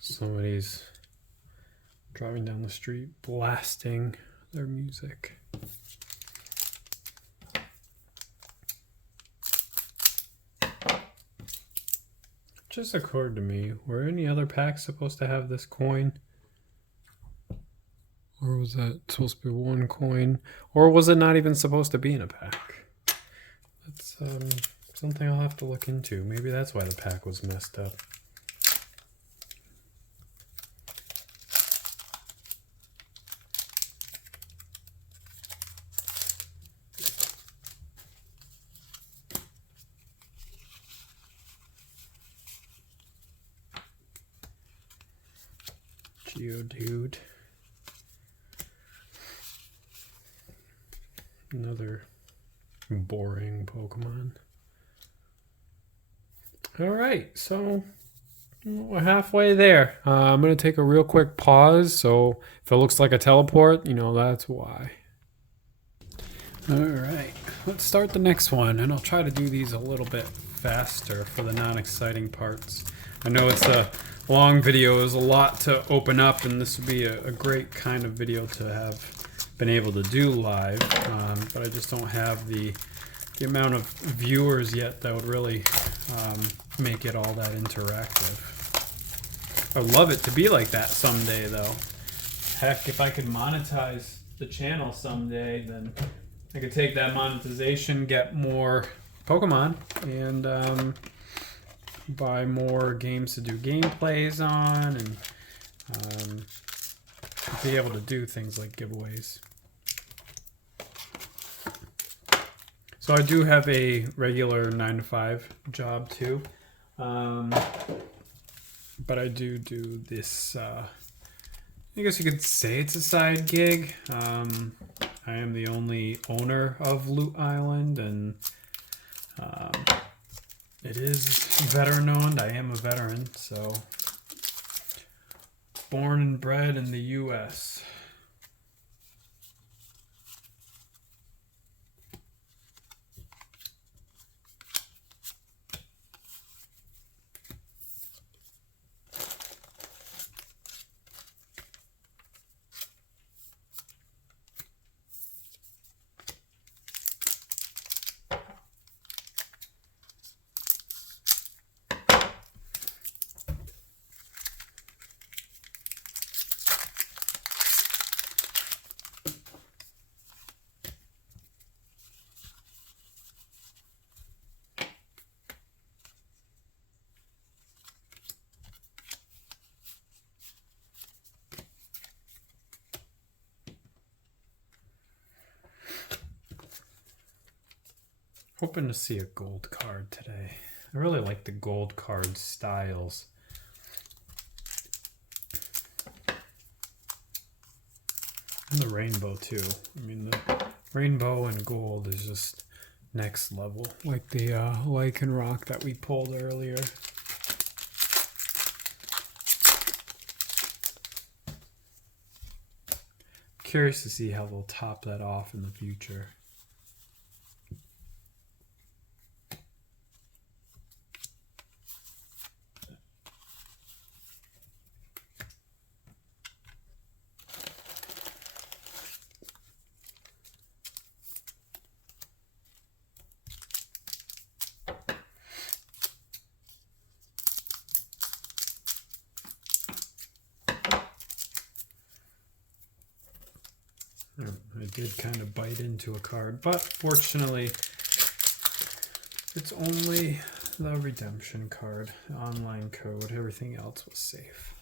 Somebody's driving down the street blasting their music. Just occurred to me, were any other packs supposed to have this coin? Or was that supposed to be one coin? Or was it not even supposed to be in a pack? That's something I'll have to look into. Maybe that's why the pack was messed up. Geodude. Another boring Pokemon. Alright, so we're halfway there. I'm going to take a real quick pause, so if it looks like a teleport, you know, that's why. Alright, let's start the next one, and I'll try to do these a little bit faster for the non-exciting parts. I know it's a long video, there's a lot to open up, and this would be a great kind of video to have been able to do live, but I just don't have the amount of viewers yet that would really make it all that interactive. I'd love it to be like that someday, though. Heck, if I could monetize the channel someday, then I could take that monetization, get more Pokemon, and buy more games to do gameplays on, and be able to do things like giveaways. So I do have a regular 9-to-5 job too, but I do this, I guess you could say it's a side gig. I am the only owner of Loot Island, and it is veteran owned. I am a veteran, so born and bred in the US. Hoping to see a gold card today. I really like the gold card styles. And the rainbow too. I mean, the rainbow and gold is just next level. Like the Lycanroc that we pulled earlier. Curious to see how they'll top that off in the future. I did kind of bite into a card, but fortunately it's only the redemption card, online code. Everything else was safe.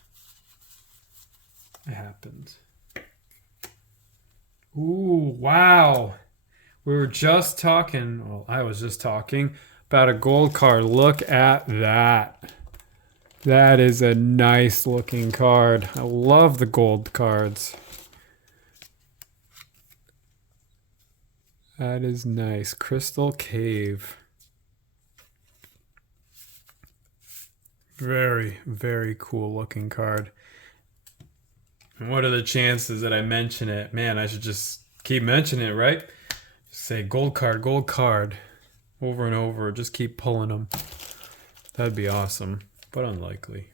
It happened. Ooh, wow. We were just talking, well, I was just talking about a gold card. Look at that. That is a nice looking card. I love the gold cards. That is nice. Crystal Cave. Very, very cool looking card. And what are the chances that I mention it? Man, I should just keep mentioning it, right? Just say gold card over and over. Just keep pulling them. That'd be awesome, but unlikely.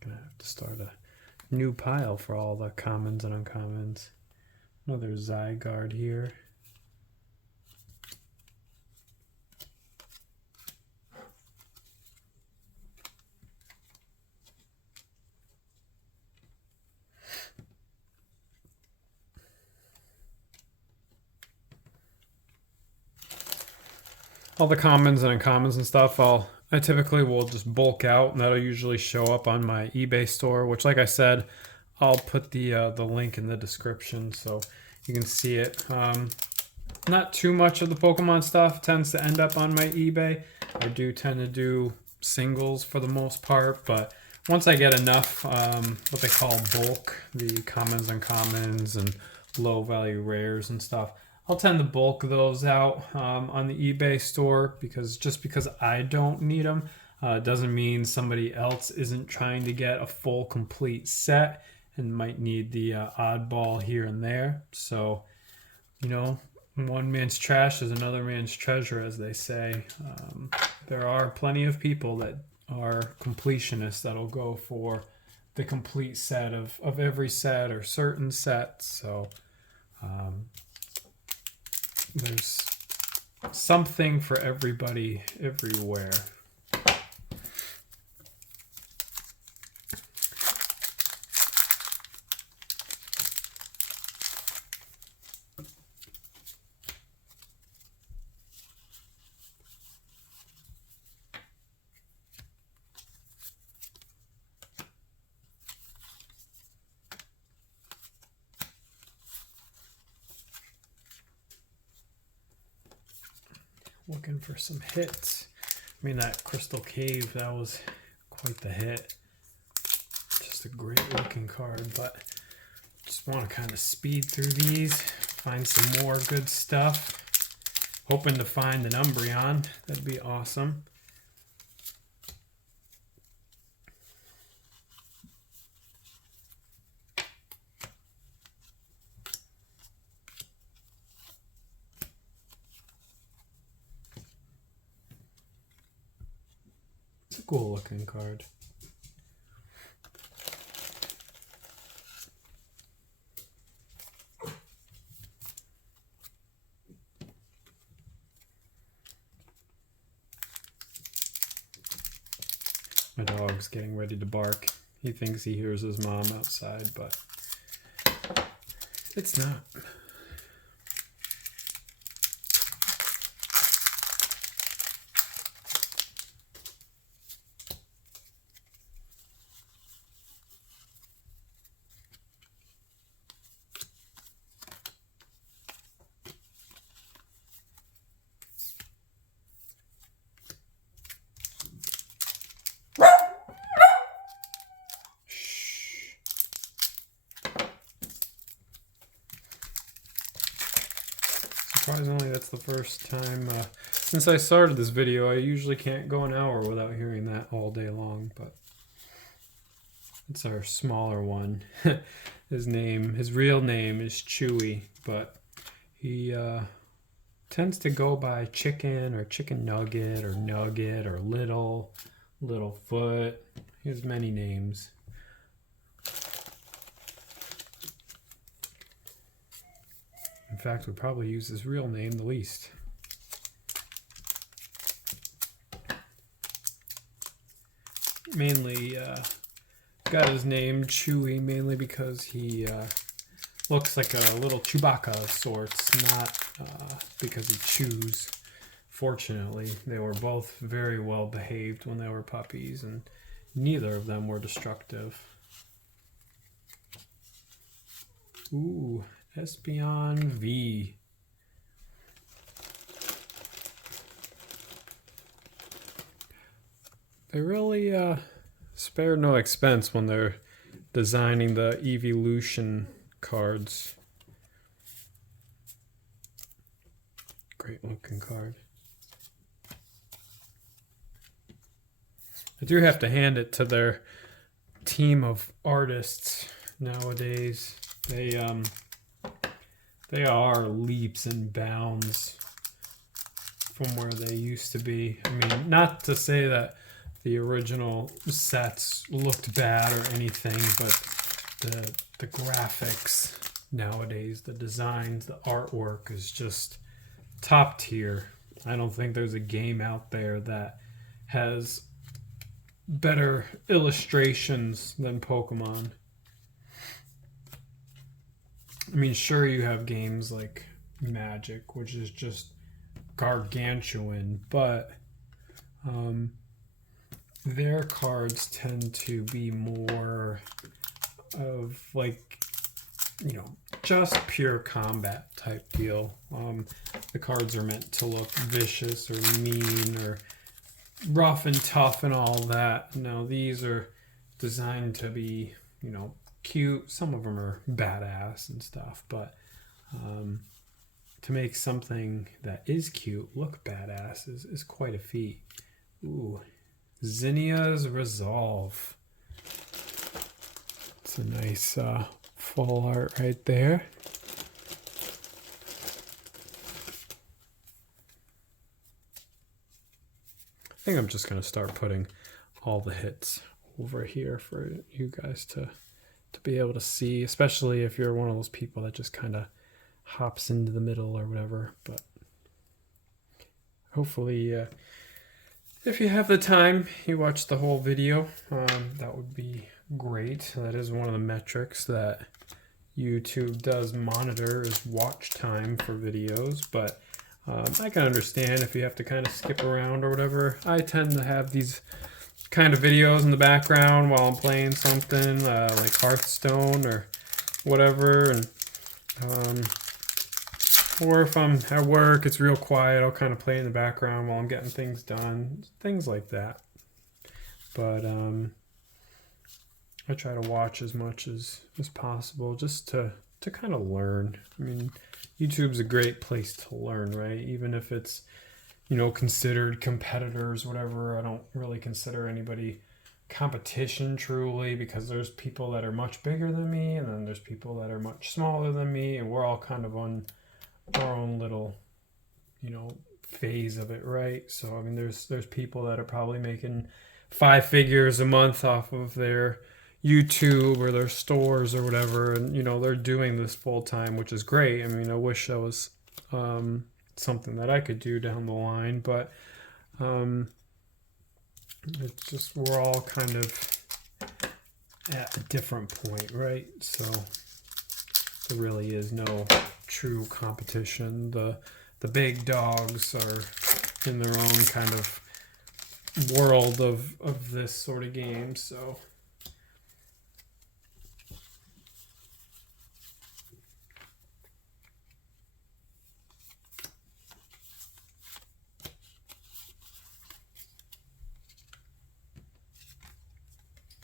Gonna have to start a new pile for all the commons and uncommons. Another Zygarde here. all the commons and uncommons and stuff, I typically will just bulk out, and that'll usually show up on my eBay store, which, like I said, I'll put the link in the description so you can see it. Not too much of the Pokemon stuff tends to end up on my eBay. I do tend to do singles for the most part, but once I get enough, what they call bulk, the commons and uncommons and low value rares and stuff, I'll tend to bulk those out on the eBay store, because just because I don't need them doesn't mean somebody else isn't trying to get a full complete set and might need the oddball here and there. So, you know, one man's trash is another man's treasure, as they say. There are plenty of people that are completionists that'll go for the complete set of every set or certain sets. So there's something for everybody everywhere. Looking for some hits. I mean, that Crystal Cave, that was quite the hit. Just a great looking card, but just want to kind of speed through these, find some more good stuff. Hoping to find an Umbreon. That'd be awesome. It's a cool looking card. My dog's getting ready to bark. He thinks he hears his mom outside, but it's not. Surprisingly, that's the first time since I started this video. I usually can't go an hour without hearing that all day long, but it's our smaller one. His real name is Chewy, but he tends to go by Chicken or Chicken Nugget or Nugget or Littlefoot. He has many names. In fact, we probably use his real name the least. Mainly got his name Chewy mainly because he looks like a little Chewbacca of sorts, not because he chews. Fortunately, they were both very well behaved when they were puppies, and neither of them were destructive. Ooh. Espeon V. They really spare no expense when they're designing the evolution cards. Great looking card. I do have to hand it to their team of artists nowadays. They are leaps and bounds from where they used to be. I mean, not to say that the original sets looked bad or anything, but the graphics nowadays, the designs, the artwork is just top tier. I don't think there's a game out there that has better illustrations than Pokemon. I mean, sure, you have games like Magic, which is just gargantuan, but their cards tend to be more of like, you know, just pure combat type deal. The cards are meant to look vicious or mean or rough and tough and all that. Now these are designed to be, you know, cute. Some of them are badass and stuff, but to make something that is cute look badass is quite a feat. Ooh, Zinnia's Resolve. It's a nice full art right there. I think I'm just going to start putting all the hits over here for you guys to be able to see, especially if you're one of those people that just kind of hops into the middle or whatever. But hopefully if you have the time, you watch the whole video. That would be great. That is one of the metrics that YouTube does monitor, is watch time for videos. But I can understand if you have to kind of skip around or whatever. I tend to have these kind of videos in the background while I'm playing something like Hearthstone or whatever, and or if I'm at work, it's real quiet, I'll kind of play in the background while I'm getting things done, things like that. But I try to watch as much as possible just to kind of learn. I mean, YouTube's a great place to learn, right? Even if it's, you know, considered competitors, whatever. I don't really consider anybody competition truly, because there's people that are much bigger than me, and then there's people that are much smaller than me, and we're all kind of on our own little, you know, phase of it, right? So I mean, there's people that are probably making 5 figures a month off of their YouTube or their stores or whatever, and you know, they're doing this full time, which is great. I mean, I wish that was something that I could do down the line, but it's just, we're all kind of at a different point, right? So there really is no true competition. The big dogs are in their own kind of world of this sort of game. So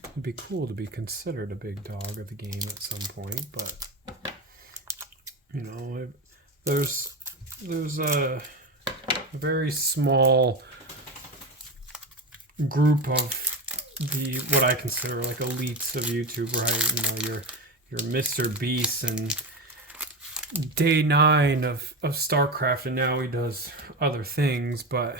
it'd be cool to be considered a big dog of the game at some point, but you know, there's a very small group of the, what I consider like elites of YouTube, right? You know, your Mr. Beast and Day 9 of StarCraft, and now he does other things, but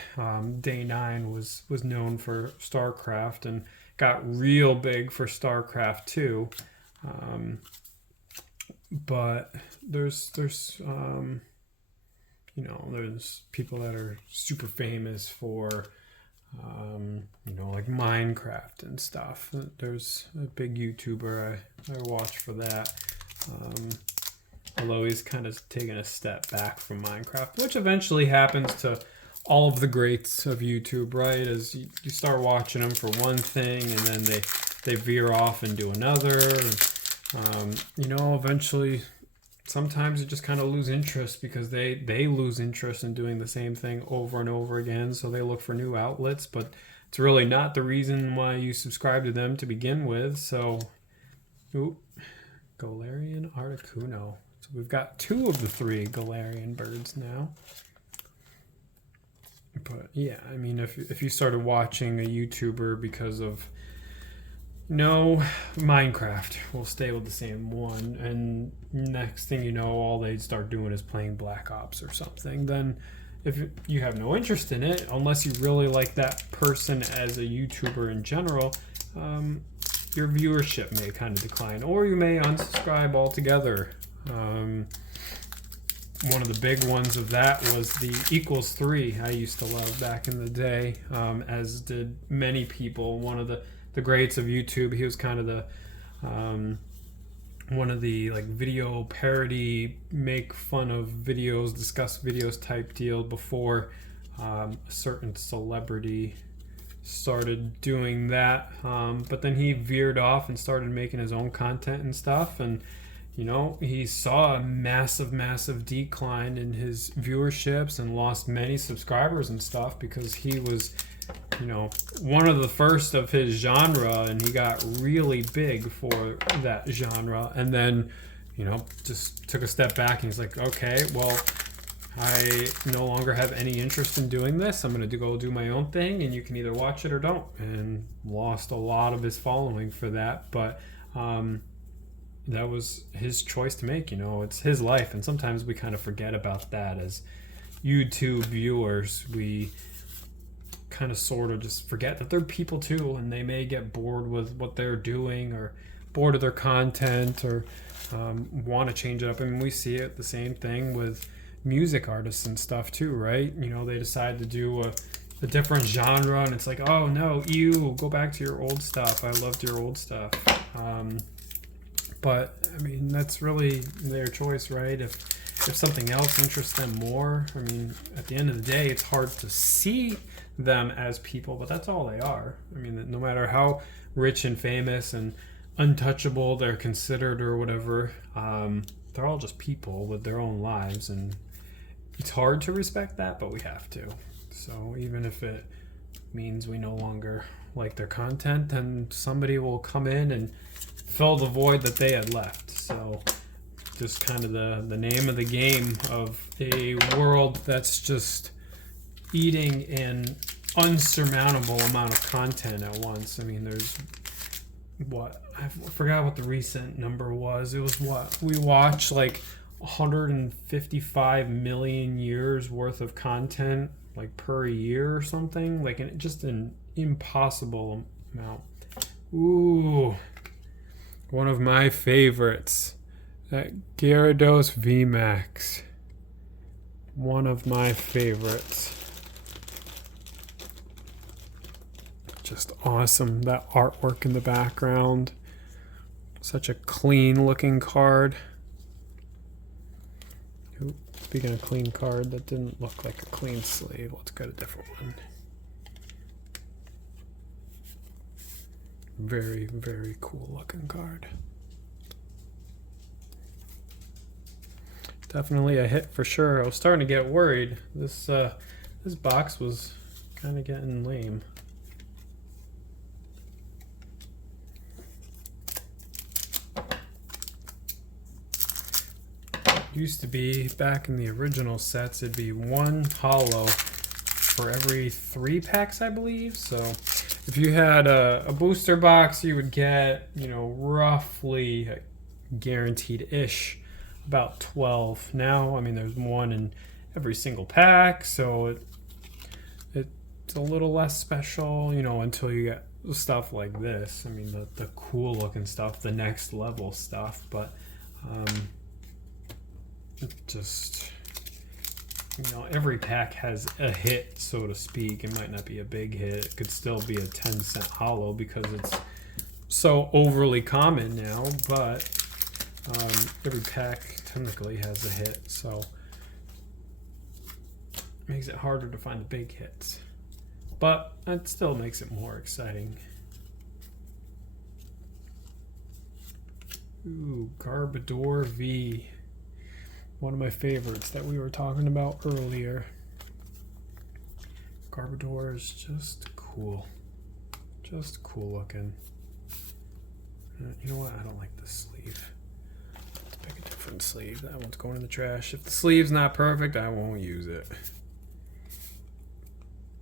Day 9 was known for StarCraft and got real big for StarCraft 2. But there's you know, there's people that are super famous for you know, like Minecraft and stuff. There's a big YouTuber I watch for that, although he's kind of taken a step back from Minecraft, which eventually happens to all of the greats of YouTube, right? As you start watching them for one thing, and then they veer off and do another. You know, eventually, sometimes you just kind of lose interest because they lose interest in doing the same thing over and over again. So they look for new outlets, but it's really not the reason why you subscribe to them to begin with. So, ooh, Galarian Articuno. So we've got 2 of the 3 Galarian birds now. But yeah, I mean, if you started watching a YouTuber because of, no, Minecraft, we'll stay with the same one, and next thing you know, all they start doing is playing Black Ops or something, then if you have no interest in it, unless you really like that person as a YouTuber in general, your viewership may kind of decline, or you may unsubscribe altogether. One of the big ones of that was the Equals 3 I used to love back in the day, as did many people. One of the greats of YouTube. He was kind of the one of the like video parody, make fun of videos, discuss videos type deal before a certain celebrity started doing that. But then he veered off and started making his own content and stuff. And, you know, he saw a massive decline in his viewerships and lost many subscribers and stuff because he was, you know, one of the first of his genre, and he got really big for that genre. And then, you know, just took a step back and he's like, okay, well, I no longer have any interest in doing this. I'm going to go do my own thing, and you can either watch it or don't. And lost a lot of his following for that. But that was his choice to make. You know, it's his life. And sometimes we kind of forget about that as YouTube viewers. We kind of sort of just forget that they're people too, and they may get bored with what they're doing or bored of their content or want to change it up. I mean, we see it the same thing with music artists and stuff too, right? You know, they decide to do a different genre, and it's like, oh no, ew, go back to your old stuff. I loved your old stuff. But I mean, that's really their choice, right? If something else interests them more, I mean, at the end of the day, it's hard to see them as people, but that's all they are. I mean, no matter how rich and famous and untouchable they're considered or whatever, they're all just people with their own lives, and it's hard to respect that, but we have to. So even if it means we no longer like their content, then somebody will come in and fill the void that they had left. So just kind of the name of the game of a world that's just eating an unsurmountable amount of content at once. I mean, there's I forgot what the recent number was. It was what we watched, like 155 million years worth of content, like per year or something, like just an impossible amount. Ooh, one of my favorites, that Gyarados VMAX. One of my favorites. Just awesome. That artwork in the background. Such a clean looking card. Ooh, speaking of clean card, that didn't look like a clean sleeve. Let's get a different one. Very, very cool looking card. Definitely a hit for sure. I was starting to get worried. This box was kind of getting lame. Used to be, back in the original sets, it'd be one holo for every 3 packs, I believe. So if you had a booster box, you would get, you know, roughly guaranteed-ish about 12. Now, I mean, there's one in every single pack, so it's a little less special, you know, until you get stuff like this. I mean, the cool looking stuff, the next level stuff, but just, you know, every pack has a hit, so to speak. It might not be a big hit. It could still be a 10-cent holo because it's so overly common now, but every pack technically has a hit, so it makes it harder to find the big hits. But it still makes it more exciting. Ooh, Garbodor V. One of my favorites that we were talking about earlier. Garbodor is just cool. Just cool looking. You know what? I don't like this sleeve. Let's pick a different sleeve. That one's going in the trash. If the sleeve's not perfect, I won't use it.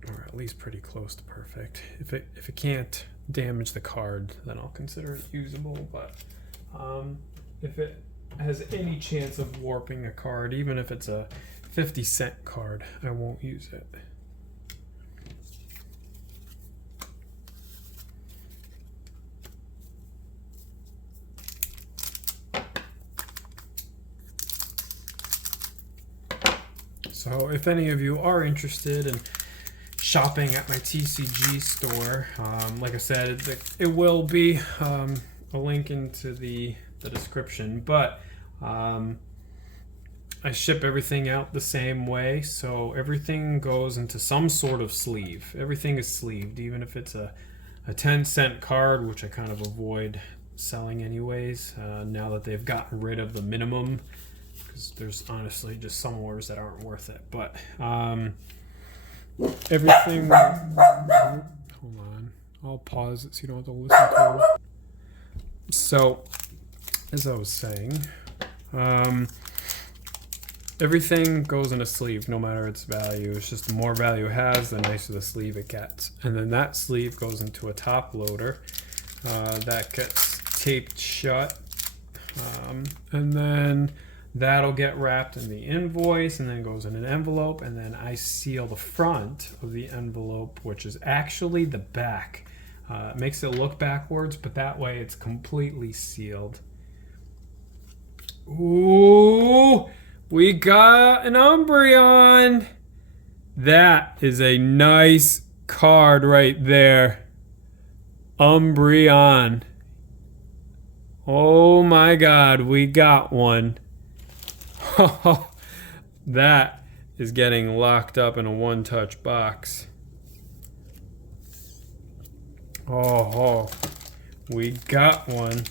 Or at least pretty close to perfect. If it can't damage the card, then I'll consider it usable. But if it has any chance of warping a card, even if it's a 50-cent card, I won't use it. So if any of you are interested in shopping at my TCG store, like I said, it will be a link into the the description, but I ship everything out the same way, so everything goes into some sort of sleeve. Everything is sleeved, even if it's a 10-cent card, which I kind of avoid selling anyways, now that they've gotten rid of the minimum, because there's honestly just some orders that aren't worth it. But everything... Hold on. I'll pause it so you don't have to listen to it. So, as I was saying... everything goes in a sleeve, no matter its value. It's just the more value it has, the nicer the sleeve it gets. And then that sleeve goes into a top loader that gets taped shut. And then that'll get wrapped in the invoice and then goes in an envelope. And then I seal the front of the envelope, which is actually the back. It makes it look backwards, but that way it's completely sealed. Ooh! We got an Umbreon. That is a nice card right there. Umbreon. Oh my God, we got one. That is getting locked up in a one-touch box. Oh, we got one.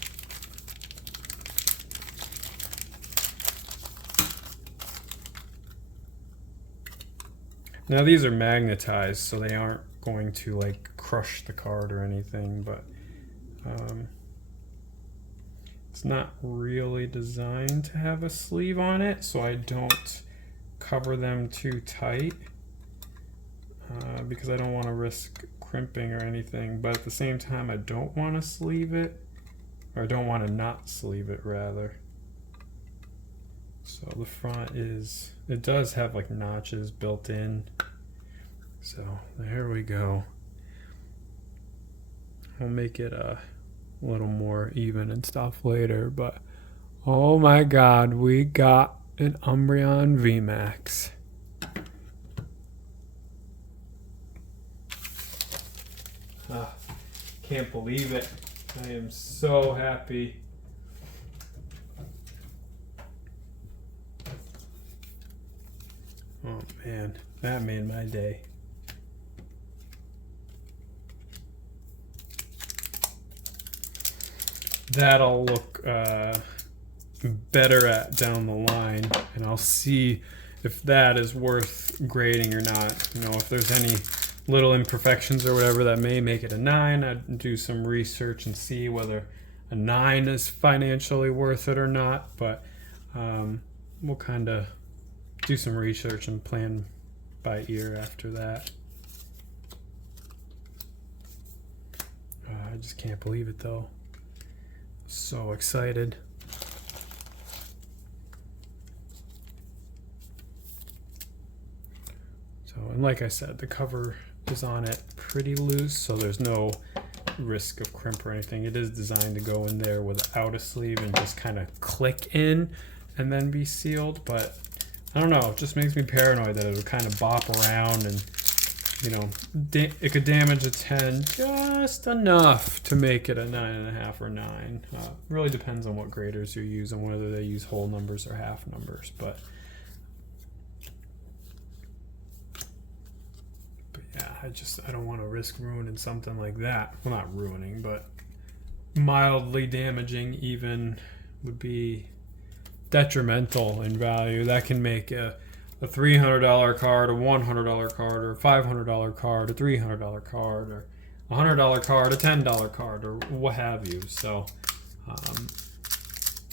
Now these are magnetized, so they aren't going to like crush the card or anything, but it's not really designed to have a sleeve on it, so I don't cover them too tight because I don't want to risk crimping or anything, but at the same time I don't want to sleeve it, or I don't want to not sleeve it rather. So the front is, it does have like notches built in. So there we go. I'll make it a little more even and stuff later, but oh my God, we got an Umbreon VMAX. Can't believe it. I am so happy. Oh man, that made my day. That'll look better at down the line, and I'll see if that is worth grading or not. You know, if there's any little imperfections or whatever that may make it a 9, I'd do some research and see whether a 9 is financially worth it or not, but we'll kind of do some research and plan by ear after that. I just can't believe it though. So excited. So, and like I said, the cover is on it pretty loose, so there's no risk of crimp or anything. It is designed to go in there without a sleeve and just kind of click in and then be sealed, but I don't know, it just makes me paranoid that it would kind of bop around and, you know, it could damage a 10 just enough to make it a 9.5 or 9. Really depends on what graders you use and whether they use whole numbers or half numbers, but yeah, I don't want to risk ruining something like that. Well, not ruining, but mildly damaging even would be detrimental in value. That can make a $300 card, a $100 card, or a $500 card, a $300 card, or a $100 card, a $10 card, or what have you. So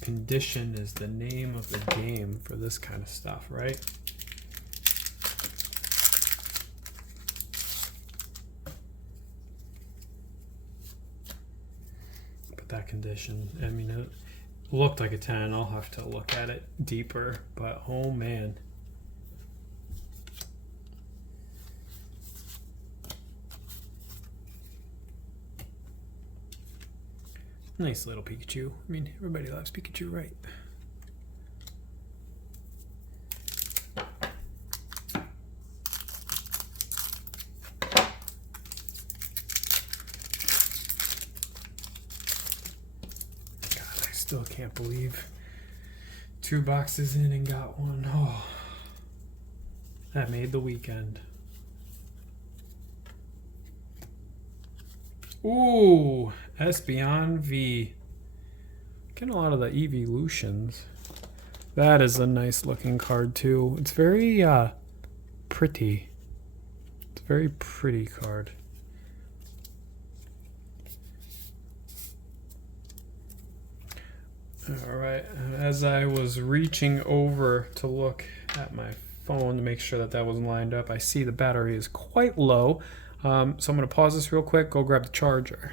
condition is the name of the game for this kind of stuff, right? But that condition, I mean, it looked like a 10. I'll have to look at it deeper, but oh man. Nice little Pikachu. I mean, everybody loves Pikachu, right? God, still can't believe 2 boxes in and got one. Oh, that made the weekend. Ooh, Espeon V. Getting a lot of the evolutions. That is a nice looking card too. It's very pretty. It's a very pretty card. Alright, as I was reaching over to look at my phone to make sure that that wasn't lined up, I see the battery is quite low. So I'm going to pause this real quick, go grab the charger.